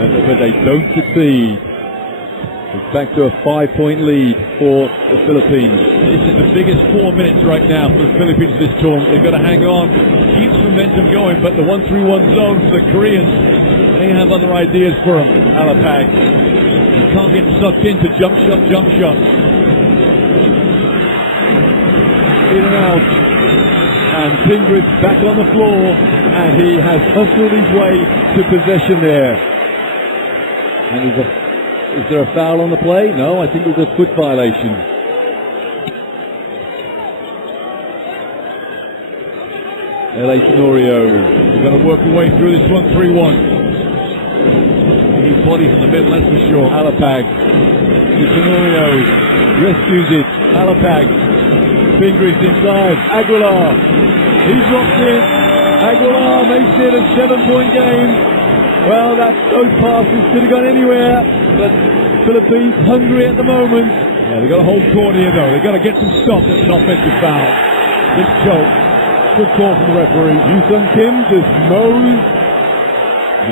But they don't succeed. It's back to a 5-point lead for the Philippines. This is the biggest 4 minutes right now for the Philippines this tournament. They've got to hang on, keep momentum going, but the 1-3-1 zone for the Koreans, they have other ideas for them. Alapag, you can't get sucked into jump shot. In and out. And Pingris back on the floor, and he has hustled his way to possession there. And is there a foul on the play? No, I think it was a foot violation. L.A. Tenorio. They're going to work their way through this 1-3-1. These bodies in the middle, that's for sure. Alapag. Tenorio rescues it. Alapag. Pingris inside. Aguilar. He drops it. Aguilar makes it a 7-point game. Well, those passes could have gone anywhere, but Philippines hungry at the moment. Yeah, they've got to hold court here, though. They've got to get some stops. It's an offensive foul. Good choke. Good call from the referee. Yu-sung Kim just mows.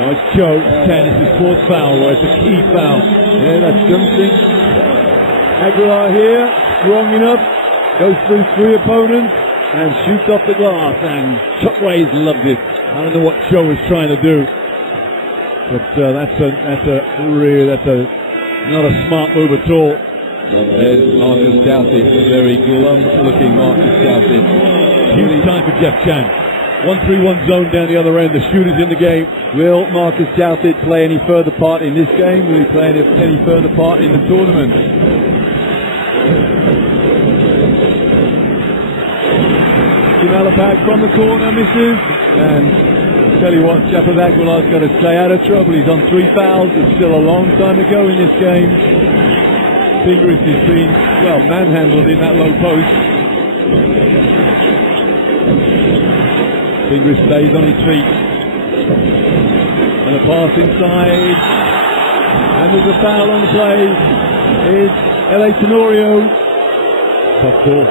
Nice choke. 10 is his 4th foul, or it's a key foul. Yeah, that's something. Aguilar here, strong enough, goes through 3 opponents and shoots off the glass, and Chokways loved it. I don't know what Cho was trying to do. But that's not a smart move at all. There's Marcus Douthit, very glum looking Marcus Douthit. Huge time for Jeff Chan. 1-3-1 zone down the other end. The shooter's in the game. Will Marcus Douthit play any further part in this game? Will he play any further part in the tournament? Jim Alapag from the corner misses. And tell you what, Chapaz Aguilar's got to stay out of trouble. He's on 3 fouls. There's still a long time to go in this game. Fingers is being, well, manhandled in that low post. Fingers stays on his feet. And a pass inside. And there's a foul on the play. It's L.A. Tenorio. Tough call.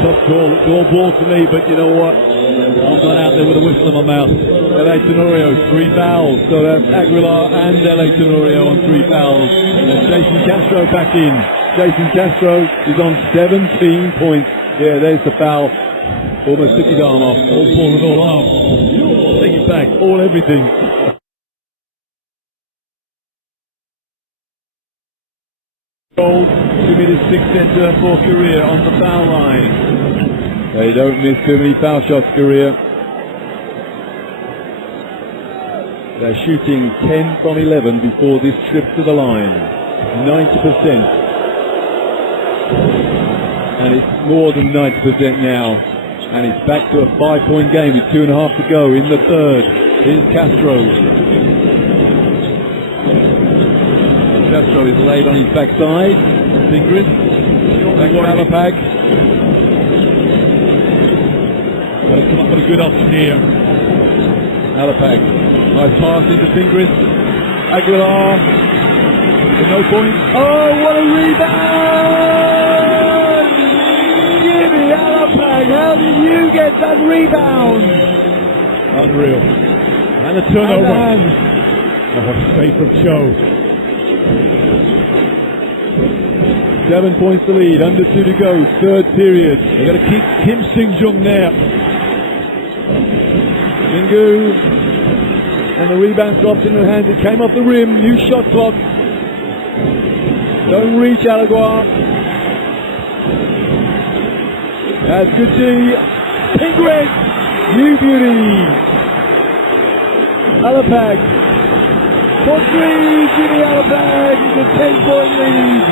Tough call. It's all ball to me, but you know what? I'm not out there with a whistle in my mouth. L.A. Tenorio, 3 fouls. So that's Aguilar and L.A. Tenorio on 3 fouls. And Jason Castro back in. Jason Castro is on 17 points. Yeah, there's the foul. Almost took his arm off. All ball and all arm. Take it back. All everything. Gold committed 6 center for Korea on the foul line. They don't miss too many foul shots, Korea. They're shooting 10 from 11 before this trip to the line. 90%. And it's more than 90% now. And it's back to a 5-point game with 2.5 to go in the third. Here's Castro. And Castro is laid on his backside. Fingers. Back to Alapag. Got to come up with a good option here. Alapag. Nice pass into Fingers. Aguilar. With no point. Oh, what a rebound! How did you get that rebound? Unreal. And a turnover. Oh, straight from Cho. 7 points to lead, under 2 to go, third period. They've got to keep Kim Sing-jung there. Mingu. And the rebound dropped in her hands. It came off the rim. New shot clock. Don't reach, Alaguar. That's good D. Pingrid. New beauty. Alapag. For 3. Jimmy Alapag. It's a 10-point lead.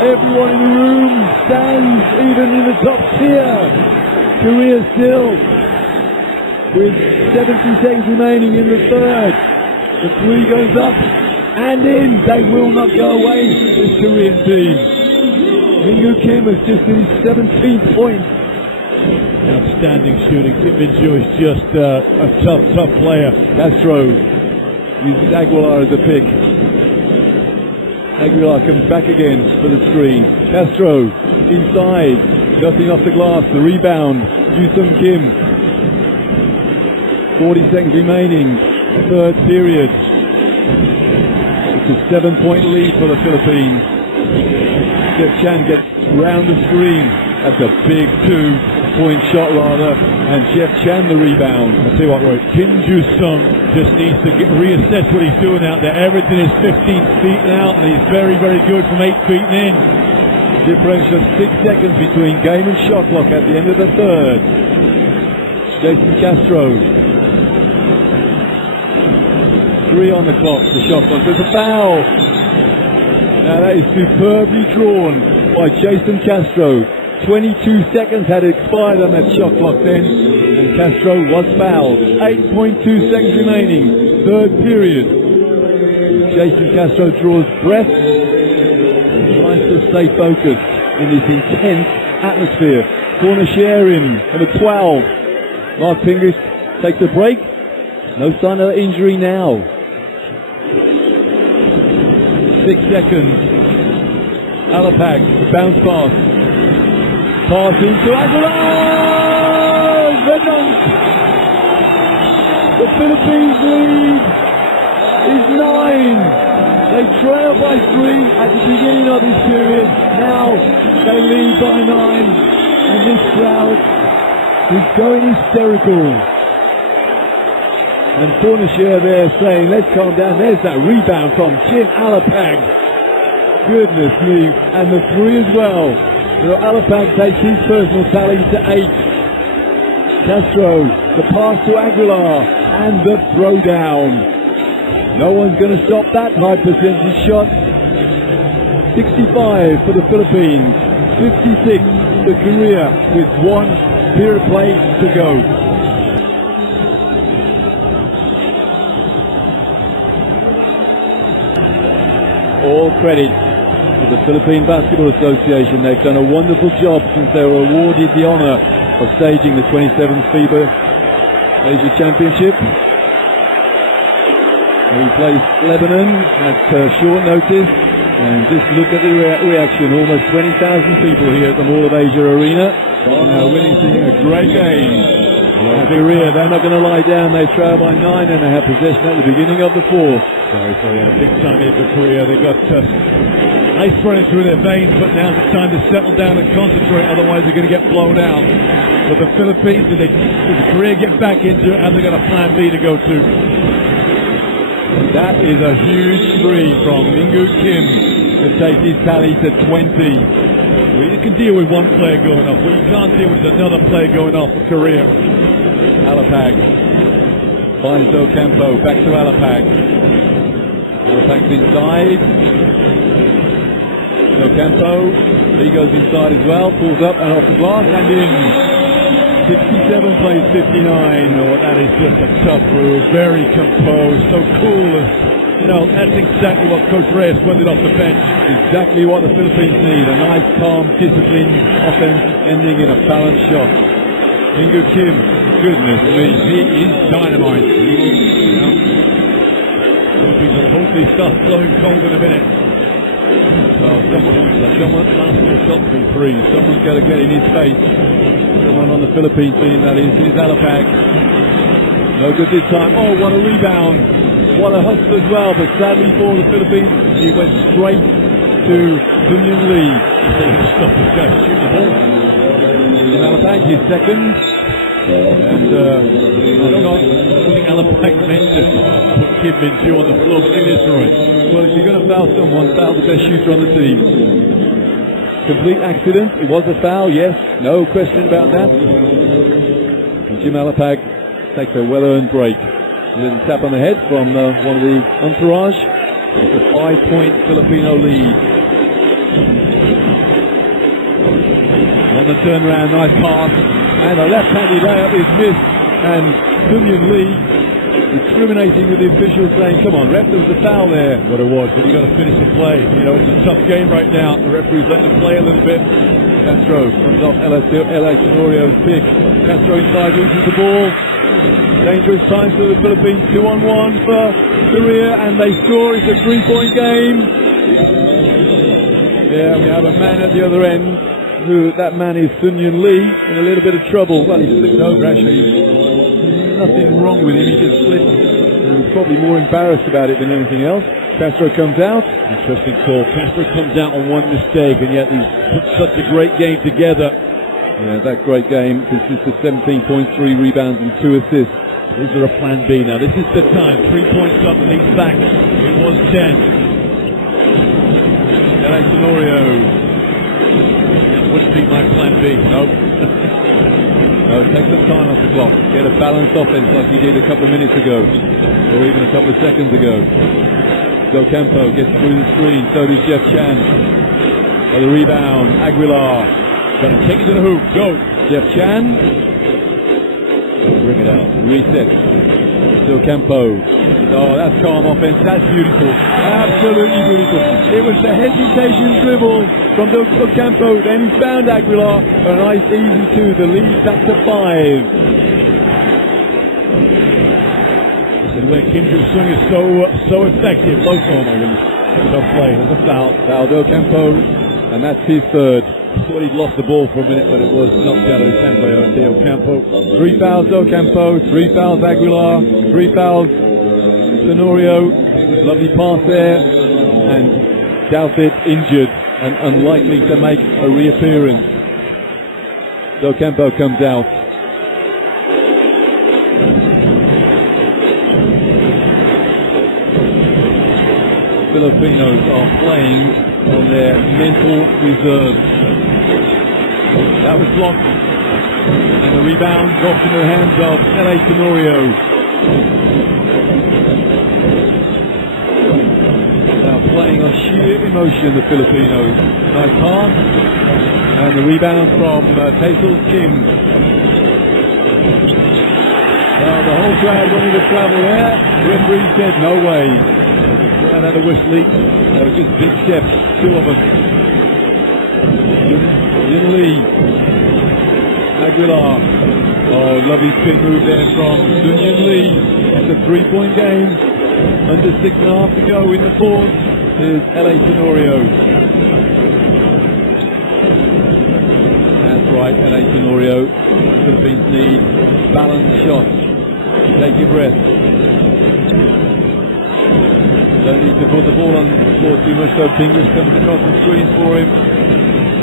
Everyone in the room stands even in the top tier. Korea still with 70 seconds remaining in the third. The 3 goes up and in. They will not go away, this Korean team. Mingu Kim has just hit his 17th point. Outstanding shooting. Kim Min-joo is just a tough player. Castro uses Aguilar as a pick. Aguilar comes back again for the screen. Castro inside. Nothing off the glass. The rebound. Yoo-sung Kim. 40 seconds remaining. Third period. It's a 7-point lead for the Philippines. Jeff Chan gets round the screen. That's a big 2-point shot rather. And Jeff Chan the rebound. I'll tell you what, Roy. Kim Joo-sung just needs to reassess what he's doing out there. Everything is 15 feet out, and he's very, very good from 8 feet in. Differential of 6 seconds between game and shot clock at the end of the third. Jason Castro. 3 on the clock, the shot clock. There's a foul. Now that is superbly drawn by Jason Castro. 22 seconds had expired on that shot clock then, and Castro was fouled. 8.2 seconds remaining, third period. Jason Castro draws breath, tries to stay focused in this intense atmosphere. Corner share in, number 12. Mark Fingers takes a break. No sign of injury now. 6 seconds. Alapag, bounce pass. Pass into Aguilar! The dunk! The Philippines lead is 9. They trail by 3 at the beginning of this period. Now they lead by 9. And this crowd is going hysterical. And Cornishare there saying, let's calm down. There's that rebound from Jim Alapag. Goodness me. And the three as well. So Alapag takes his personal tally to 8. Castro, the pass to Aguilar, and the throwdown. No one's going to stop that high percentage shot. 65 for the Philippines, 56 for Korea, with 1 period play to go. All credit to the Philippine Basketball Association. They've done a wonderful job since they were awarded the honor of staging the 27th FIBA Asia Championship. We placed Lebanon at short notice, and just look at the reaction. Almost 20,000 people here at the Mall of Asia Arena. Witnessing a great game. Korea, they're not going to lie down. They trail by 9 and they have possession at the beginning of the fourth. Big time here for Korea. They've got ice running through their veins, but now's the time to settle down and concentrate, otherwise they're going to get blown out. But the Philippines, does Korea get back into it? Have they got a plan B to go to? That is a huge three from Mingu Kim to take his tally to 20. Well, you can deal with one player going off, but you can't deal with another player going off for Korea. Alapag finds Ocampo, back to Alapag. Alapag's inside. Ocampo, he goes inside as well, pulls up and off the glass and in. 67 plays 59. Oh, that is just a tough move, very composed, so cool. You know, that's exactly what Coach Reyes wanted off the bench. Exactly what the Philippines need. A nice, calm, disciplined offense ending in a balanced shot. Mingu Kim, goodness me, he is dynamite. Philippines will hopefully start blowing cold in a minute. Someone last shot from 3. Someone's got to get in his face. Someone on the Philippines team, that is Alapag. No good this time. Oh, what a rebound. What a hustle as well, but sadly for the Philippines, he went straight to Sunyoon Lee. Stop this guy shooting the ball. Alapag, his second. And I think Alapag meant to put Kim in 2 on the floor, but it is right. Well, if you're going to foul someone, foul the best shooter on the team. Complete accident. It was a foul, yes. No question about that. And Jim Alapag takes a well-earned break. A little tap on the head from one of the entourage. It's a 5-point Filipino lead. On the turnaround, nice pass. And a left-handed layup is missed. And Sunyoon Lee discriminating with the officials, saying, come on, ref, there was a foul there. What it was, but you got to finish the play. You know, it's a tough game right now. The referee's letting them play a little bit. Castro comes off Alex Tenorio's pick. Castro inside, loses the ball. Dangerous times for the Philippines. 2-on-1 for Korea, and they score. It's a 3-point game. Yeah, we have a man at the other end. That man is Sunyoon Lee, in a little bit of trouble. Well, he slipped over actually. Nothing wrong with him, he just slipped. And he's probably more embarrassed about it than anything else. Castro comes out. Interesting call. Castro comes out on one mistake, and yet he's put such a great game together. Yeah, that great game consists of 17.3 rebounds and 2 assists. These are a plan B now. This is the time. 3 points up, leads back. It was 10. Alex Tenorio. Wouldn't be my plan B. Nope. No, take some time off the clock. Get a balanced offense like you did a couple of minutes ago, or even a couple of seconds ago. Ocampo gets through the screen, so does Jeff Chan. For the rebound, Aguilar. Got to take it to the hoop. Go. Jeff Chan. Bring it out. Reset. Ocampo. Oh, that's calm offense. That's beautiful. Absolutely beautiful. It was the hesitation dribble from Ocampo. Then he found Aguilar. A nice easy 2. The lead back to 5. And where Kim Joo-sung is so effective. Low form, I mean. Tough play. There's a foul. Fouled Ocampo. And that's his third. Thought he'd lost the ball for a minute, but it was knocked out of his hand by Ocampo. 3 fouls Ocampo, 3 fouls Aguilar, 3 fouls Tenorio. Lovely pass there. And Douthit injured and unlikely to make a reappearance. Ocampo comes out. Filipinos are playing on their mental reserve. That was blocked. And the rebound dropped into the hands of LA Tenorio. Now playing on sheer emotion, the Filipinos. Nice pass. And the rebound from Taisel Kim. Well, the whole crowd wanted to travel there. The referee said no way. The crowd had a whistling. They were just big steps, two of them. Jin Lee. Aguilar. Oh, lovely spin move there from Sun Yun Lee. It's a 3-point game. Under 6.5 to go in the fourth. Here's LA Tenorio. That's right, LA Tenorio. Philippines need balanced shots. Take your breath. Don't need to put the ball on the floor too much, so Fingers comes across the screen for him.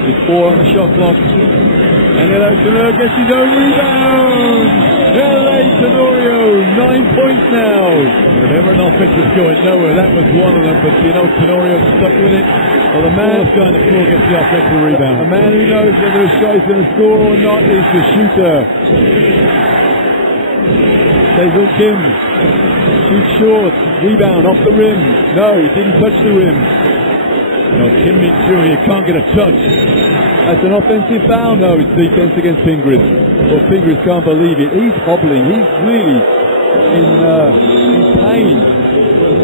With 4 on the shot clock. And LA Tenorio gets his own rebound. LA Tenorio, 9 points now. Whenever an offense is going nowhere, that was one of them, but Tenorio stuck with it. Well, the man guy on the floor gets the offensive rebound. A man who knows whether a shot is going to score or not is the shooter. Taisel Kim shoots short, rebound off the rim. No, he didn't touch the rim. Kim Min-joo, you can't get a touch. That's an offensive foul. No, it's defense against Pingris. Well, Pingris can't believe it. He's hobbling. He's really in pain.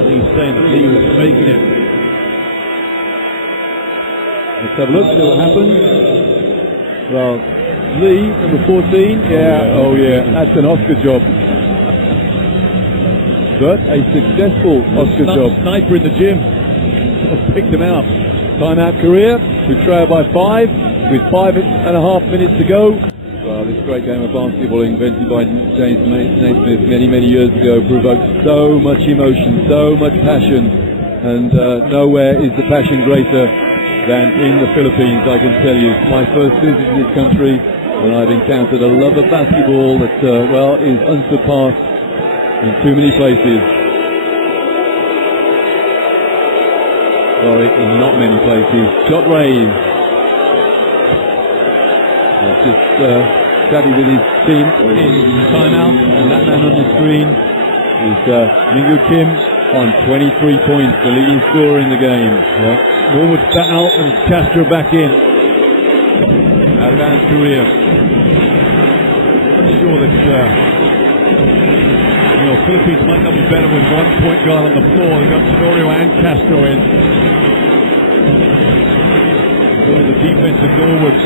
He's saying that he was making it. Let's have a look, see what happens. Well, Lee, number 14. Yeah, oh yeah, that's an Oscar job. But a successful Oscar job. Sniper in the gym. Picked him out. Timeout Korea, who trail by 5 with 5.5 minutes to go. Well, this great game of basketball invented by James Naismith many years ago provoked so much emotion, so much passion, and nowhere is the passion greater than in the Philippines, I can tell you. It's my first visit to this country, and I've encountered a love of basketball that, is unsurpassed in too many places. Sorry, in not many places. Shot raised. Just Daddy with his team in timeout, and that man on the screen is Min-Goo Kim on 23 points, the leading scorer in the game. Well, Norwood sat out and Castro back in. Out of bounds Korea. I'm sure that Philippines might not be better with 1 point guard on the floor. They've got Tenorio and Castro in. The defense of Norwood.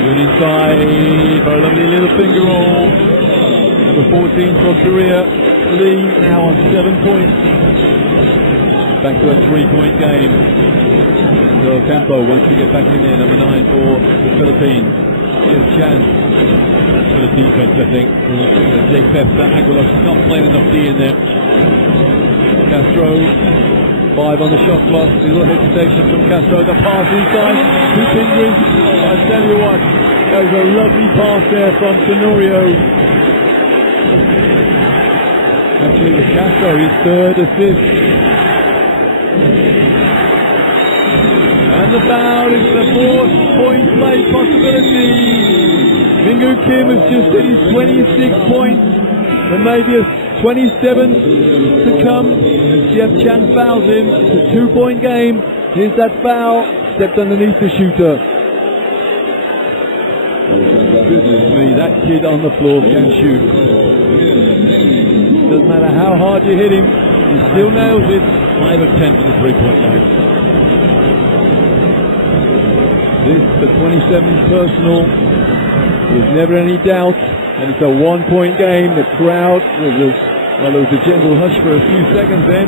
Good inside for a lovely little finger roll. Number 14 for Korea. Lee now on 7 points. Back to a 3-point game. So Campo wants to get back in there. Number 9 for the Philippines. Here's Chan. That's for the defense, I think. Jake Pepsa, Aguilar's not playing enough D in there. Castro, 5 on the shot clock. A little hesitation from Castro. The pass inside to Pingris. I tell you what, that was a lovely pass there from Tenorio. Actually, with Castro, his third assist. And the foul is the 4-point play possibility. Min-Goo Kim has just hit his 26 points, and maybe a 27 to come. Jeff Chan fouls him. It's a 2-point game. Here's that foul. Stepped underneath the shooter. Goodness me, that kid on the floor can shoot. Doesn't matter how hard you hit him, he still nails it. 5 of 10 for the 3-point line. This, the 27 personal. There's never any doubt, and it's a 1-point game. The crowd, there was a general hush for a few seconds then.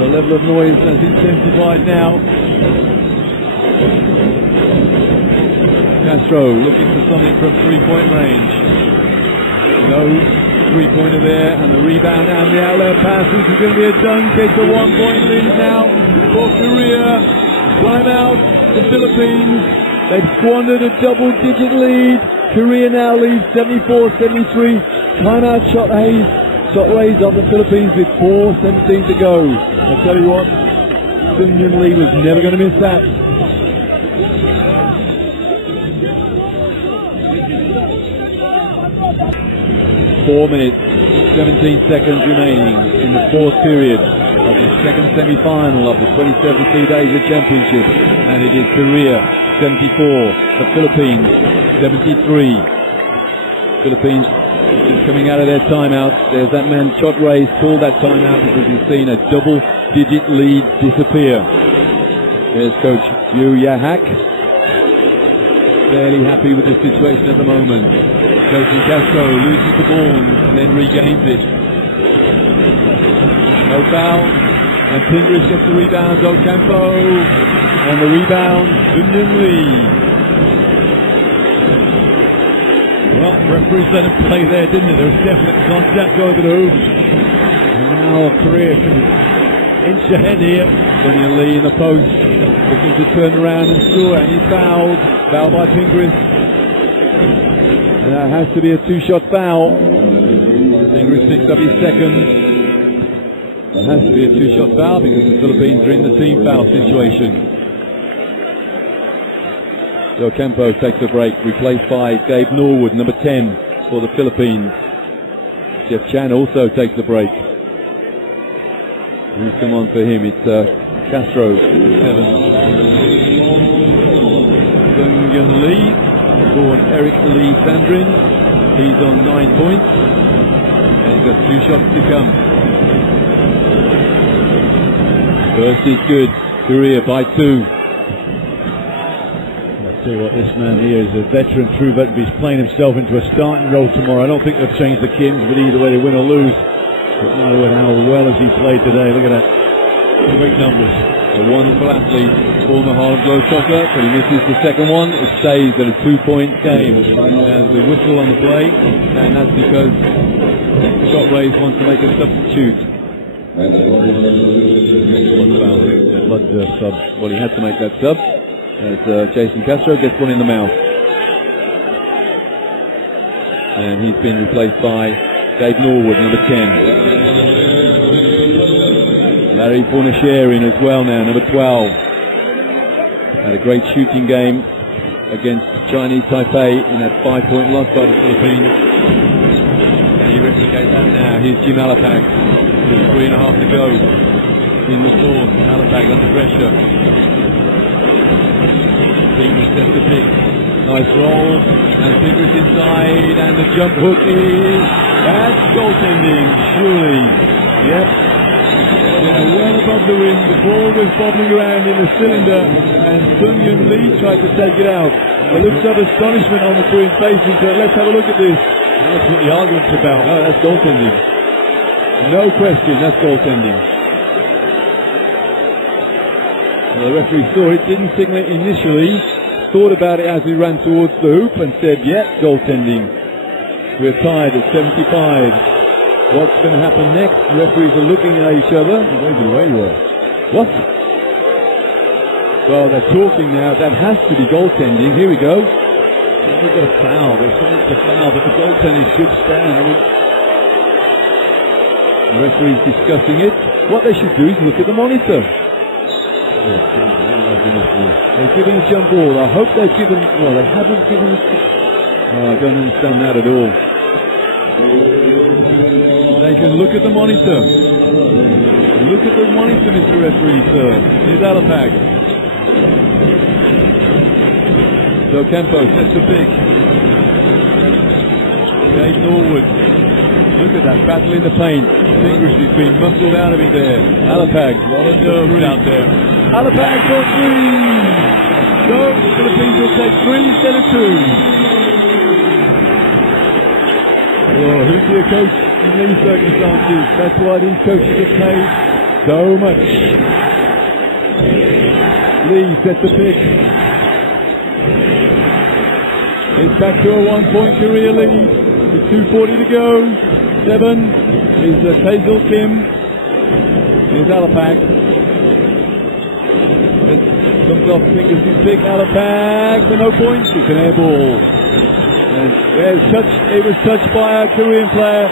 The level of noise has intensified now. Castro looking for something from 3-point range. No 3-pointer there, and the rebound and the outlet pass. This is going to be a dunk. It's a 1-point lead now for Korea. Timeout, the Philippines. They've squandered a double-digit lead. Korea now leads 74-73. Timeout shot Hayes shot raised off the Philippines with 4:17 to go. I'll tell you what, Sun Yun Lee was never going to miss that. 4 minutes, 17 seconds remaining in the fourth period of the second semi-final of the 2017 Asia Championship, and it is Korea 74, the Philippines 73. Philippines is coming out of their timeout. There's that man shot raised, called that timeout because he's seen a double-digit lead disappear. There's Coach Yu Yahak, fairly happy with the situation at the moment. Coach Castro loses the ball and then regains it. No foul, and Pingris gets the rebound. Ocampo on the rebound. Sun Yun Lee. Well, referees let him play there, didn't they? There was definite contact over the hoop. And now Korea can inch ahead here. Sun Yun Lee in the post, looking to turn around and score, and he's fouled. Foul by Pingris. And that has to be a two-shot foul. Pingris picks up his second. It has to be a two-shot foul because the Philippines are in the team foul situation. Joe Campo takes a break, replaced by Gabe Norwood, number 10 for the Philippines. Jeff Chan also takes a break. Who's come on for him? It's Castro, 7. Sun Yun Lee for Eric Lee Sandrin. He's on 9 points. And he's got 2 shots to come. First is good. Korea by 2. I'll tell you what, this man here is a veteran, true veteran. He's playing himself into a starting role tomorrow. I don't think they've changed the Kims, but either way they win or lose. But no, how well has he played today? Look at that. Great numbers. A wonderful athlete, former Harlem Globetrotter, but he misses the second one. It stays at a 2-point game. There's the whistle on the play, and that's because Shot Rays wants to make a substitute. Blood sub. Well, he had to make that sub, as Jason Castro gets one in the mouth. And he's been replaced by Dave Norwood, number 10. Larry Fournier in as well now, number 12. Had a great shooting game against Chinese Taipei in that 5-point loss by the Philippines. Can he replicate that now? Here's Jim Alapag. There's 3.5 to go in the fourth. Alapag under pressure. Pingris sets the pick. Nice roll, and Pingris inside, and the jump hook is... That's goaltending, surely. Yep. Yeah, well above the rim, the ball was bobbling around in the cylinder, and Sun Yun Lee tried to take it out. There looks of astonishment on the Korean faces, but let's have a look at this. That's what the argument's about. No, that's goaltending. No question, that's goaltending. Well, the referee saw it, didn't signal it initially, thought about it as he ran towards the hoop and said, yeah, goaltending. We're tied at 75. What's going to happen next? Referees are looking at each other. What? Well, they're talking now. That has to be goaltending. Here we go. They've got a foul. They think it's a foul, but the goaltending should stand. The referee's discussing it. What they should do is look at the monitor. They've given a jump ball. I hope they've given... Well, they haven't given... Oh, I don't understand that at all. They can look at the monitor. Look at the monitor, Mr. Referee, sir. Here's Alapag. So Campo sets the pick. Dave Norwood. Look at that, battle in the paint. Pingris has been muscled out of it there. Alapag, a lot of nerves out there. Alapag for 3! So the Philippines will take 3 instead of 2. Well, who's your coach in these circumstances? That's why these coaches get paid so much. Lee sets the pick. It's back to a 1-point Korea lead with 2:40 to go. 7 is Taesil Kim. Here's Alapag. It comes off Pingris' pick. Alapag for no points. It's an air ball. And it was touched by a Korean player.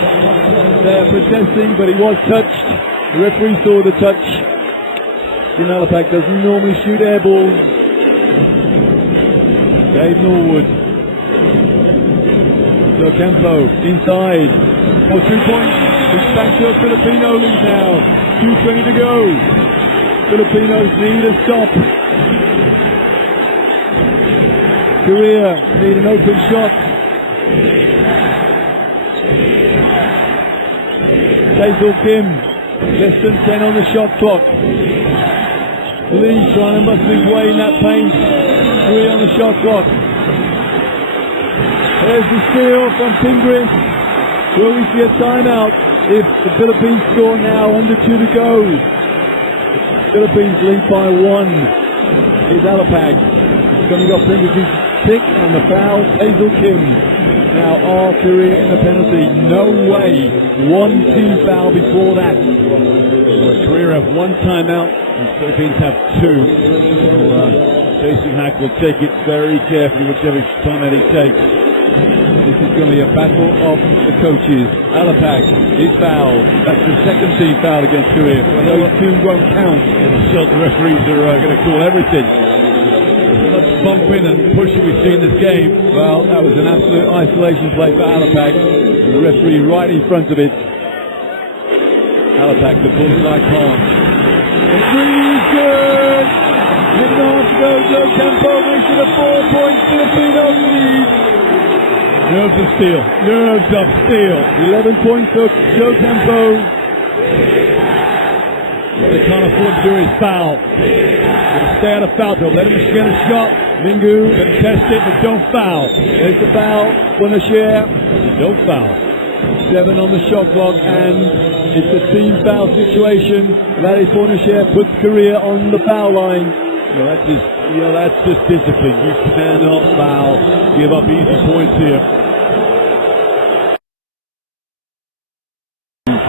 They're protesting, but he was touched. The referee saw the touch. Jim Alapak doesn't normally shoot air balls. Dave Norwood. So Campo inside for 2 points. It's back to a Filipino lead now. 2:20 to go. Filipinos need a stop. Korea need an open shot. Taesul Kim, less than 10 on the shot clock. Lee trying to muscle his way in that paint. 3 on the shot clock. There's the steal from Pingris. Will we see a timeout if the Philippines score now? Under 2 to go. Philippines lead by 1. Here's Alapag. He's coming off Pingris' pick and the foul. Taesul Kim. Now our Korea in the penalty. No way. 1-2 foul before that. Korea have 1 timeout and Philippines have 2. So Jason Hack will take it very carefully whichever timeout he takes. This is going to be a battle of the coaches. Alapag is fouled. That's the second team foul against Korea. Those 2 won't count. It'll show the referees are going to call everything. Much bumping and pushing we've seen this game. Well, that was an absolute isolation play for Alapag. The referee right in front of it. Alapag, the bullseye pass. The three is good! Minute and a half to go. Joe Campo reaching a 4-point Filipino lead. Nerves of steel. Nerves of steel. 11 points for Joe Campo. What they can't afford to do is foul. Stay out of foul trouble. Let him get a shot. Mingu contest it, but don't foul. There's the foul. Bonashare. Don't foul. 7 on the shot clock, and it's a team foul situation. Larry Bonashare puts Korea on the foul line. That's just discipline. You cannot foul. Give up easy points here.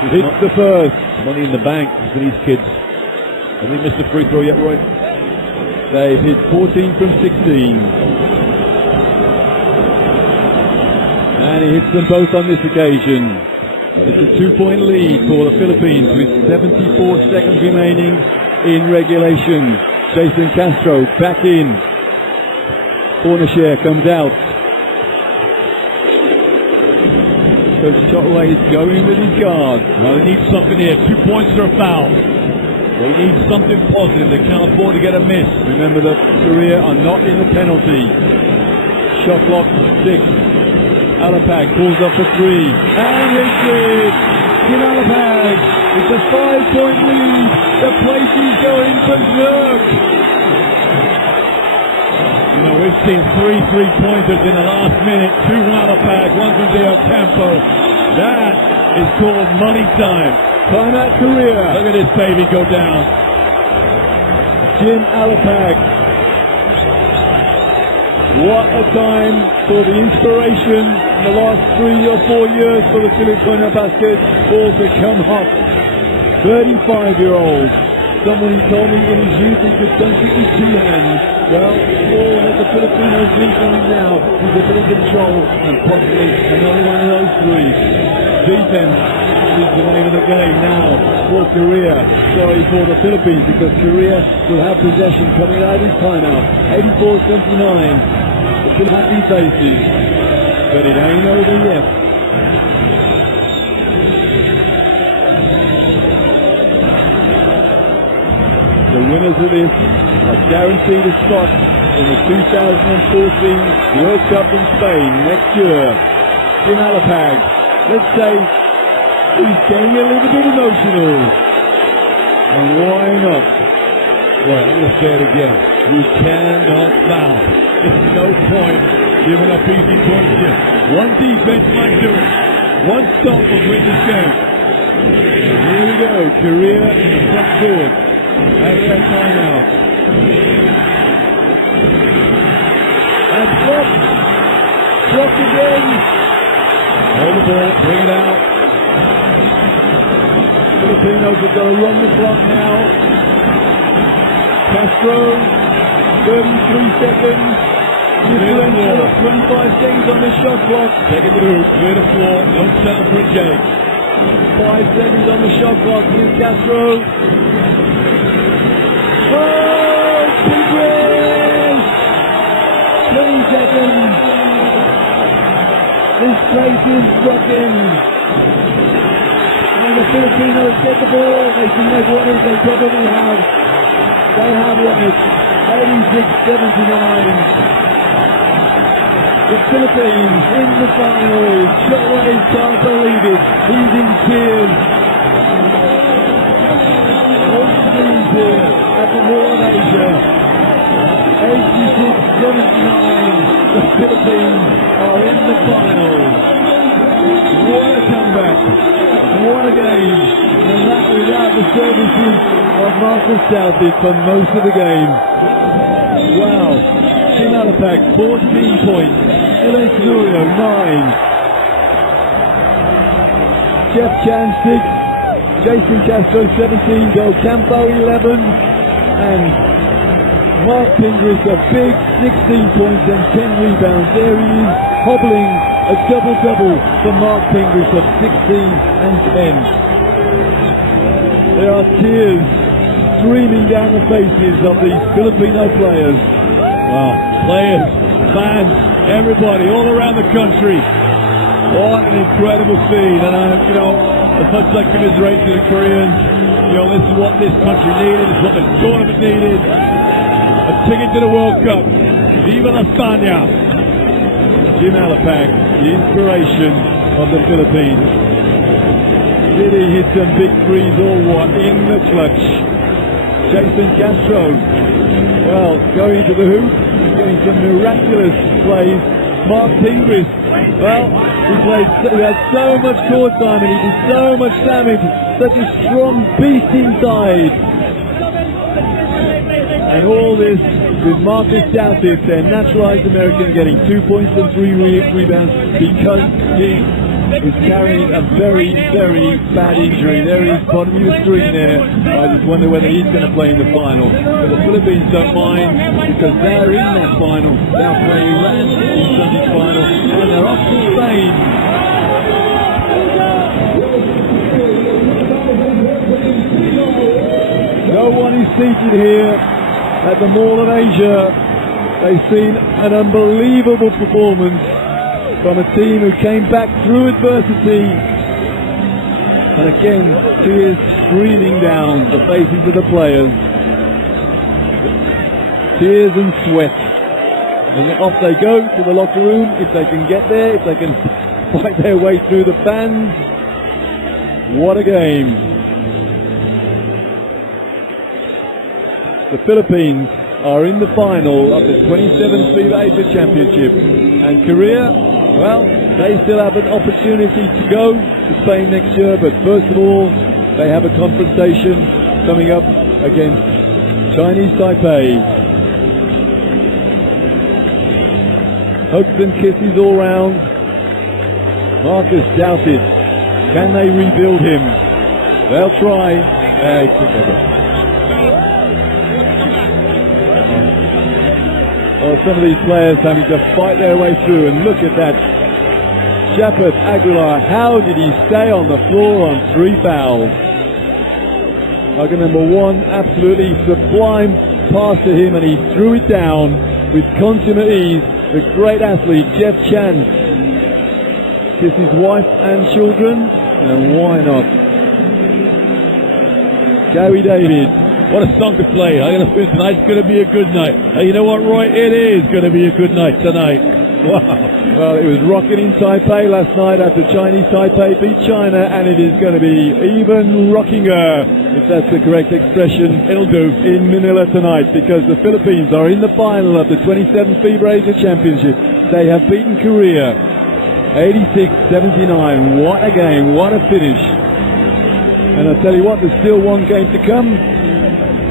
Hits the first. Money in the bank for these kids. Have they missed a free throw yet, Roy? They've hit 14 from 16. And he hits them both on this occasion. It's a 2-point lead for the Philippines with 74 seconds remaining in regulation. Jason Castro back in. Bonashare comes out. Coach Chotway is going with his guard. Well, they need something here. 2 points for a foul. They need something positive. They can't afford to get a miss. Remember that Korea are not in the penalty. Shot clock 6. Alapag pulls up for 3. And hits it! Jim Alapag! It's a 5-point lead. The place is going berserk. You know, we've seen 3 3-pointers in the last minute. 2 from Alapag, 1 from Del Campo. That is called money time. Timeout Korea. Look at this baby go down. Jim Alapag. What a time for the inspiration in the last 3 or 4 years for the Filipino basketball to come hot. 35-year-old. Someone who told me in his youth he could dunk it with 2 hands. Well, all that the Filipinos need from him now is a bit of control and possibly another one of those 3. Defense is the name of the game now for Korea. Sorry for the Philippines, because Korea will have possession coming out of this timeout. 84-79. The happy faces, but it ain't over yet. The winners of this are guaranteed a spot in the 2014 World Cup in Spain next year. Jim Alapag, let's say he's getting a little bit emotional. And why not? Well, I'm going to say it again. You cannot foul. There's no point giving up easy points here. One defense might do it. One stop will win this game. And here we go. Korea in the front court. At that timeout. And blocked. Blocked again. Hold the ball. Bring it out. Filipinos have got to run the clock now. Castro, 33 seconds. Differential of 25 seconds on the shot clock. Take it to the hoop, clear the floor, don't settle for a J. 5 seconds on the shot clock. Here's Castro. Oh, Tigres! 20 seconds. This place is rocking. And the Filipinos get the ball. They can make what it is. They probably have. They have won it. 86-79. The Philippines in the finals. Shockwave can't believe it. He's in tears. All teams here at the Mall of Asia. 86-79. The Philippines are in the finals. What a comeback. What a game. And that without the services of Marcus Southey for most of the game. Wow. Gilas Pilipinas 14 points. LS Nurio 9. Jeff Chan 6. Jason Castro 17. Del Campo 11. And Mark Pingris a big 16 points and 10 rebounds. There he is, hobbling a double-double for Mark Pingris of 16 and 10. There are tears streaming down the faces of these Filipino players. Wow, players, fans, everybody all around the country. What an incredible scene. And as much as I commiserate to the Koreans, this is what this country needed, this is what the tournament needed. A ticket to the World Cup. Viva la España. Gilas Pilipinas, the inspiration of the Philippines. Did he hit some big threes or what in the clutch? Jason Castro, well, going to the hoop, getting some miraculous plays. Mark Pingris, well, he had so much court time and he did so much damage. Such a strong beast inside. And all this with Marcus Southey, their naturalized American, getting 2 points and 3 rebounds because he is carrying a very, very bad injury. There he is, bottom of the screen there. I just wonder whether he's going to play in the final. But the Philippines don't mind because they're in that final. They'll play Iran in Sunday's final and they're off to Spain. No one is seated here at the Mall of Asia. They've seen an unbelievable performance from a team who came back through adversity. And again, tears streaming down the faces of the players. Tears and sweat. And off they go to the locker room, if they can get there, if they can fight their way through the fans. What a game. The Philippines are in the final of the 27th FIBA Asia Championship. And Korea, well, they still have an opportunity to go to Spain next year, but first of all, they have a confrontation coming up against Chinese Taipei. Hugs and kisses all round. Marcus doubted. Can they rebuild him? They'll try. Some of these players having to fight their way through, and look at that. Shepard Aguilar, how did he stay on the floor on 3 fouls? Target number 1, absolutely sublime pass to him, and he threw it down with consummate ease. The great athlete, Jeff Chan, kiss his wife and children, and why not? Gary David. What a song to play. I'm going to feel tonight's going to be a good night. You know what, Roy? It is going to be a good night tonight. Wow. Well, it was rocking in Taipei last night after Chinese Taipei beat China, and it is going to be even rockinger, if that's the correct expression. It'll do in Manila tonight, because the Philippines are in the final of the 27th FIBA Asia Championship. They have beaten Korea 86-79. What a game. What a finish. And I'll tell you what, there's still one game to come.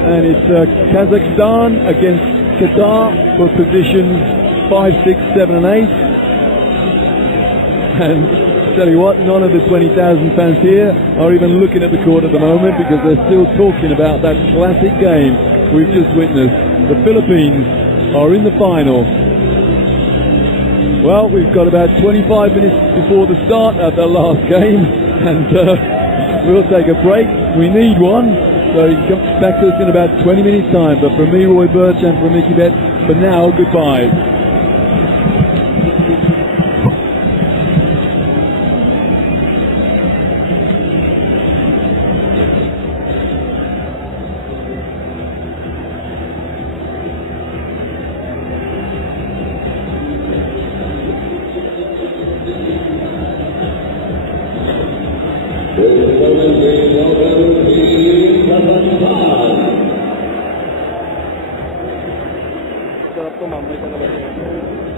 And it's Kazakhstan against Qatar for positions 5, 6, 7 and 8. And I tell you what, none of the 20,000 fans here are even looking at the court at the moment, because they're still talking about that classic game we've just witnessed. The Philippines are in the final. Well, we've got about 25 minutes before the start of the last game. And we'll take a break. We need one. So he comes back to us in about 20 minutes' time. But from me, Roy Birch, and from Mickey Bet, for now, goodbye. Sarap to, mamay ka naman.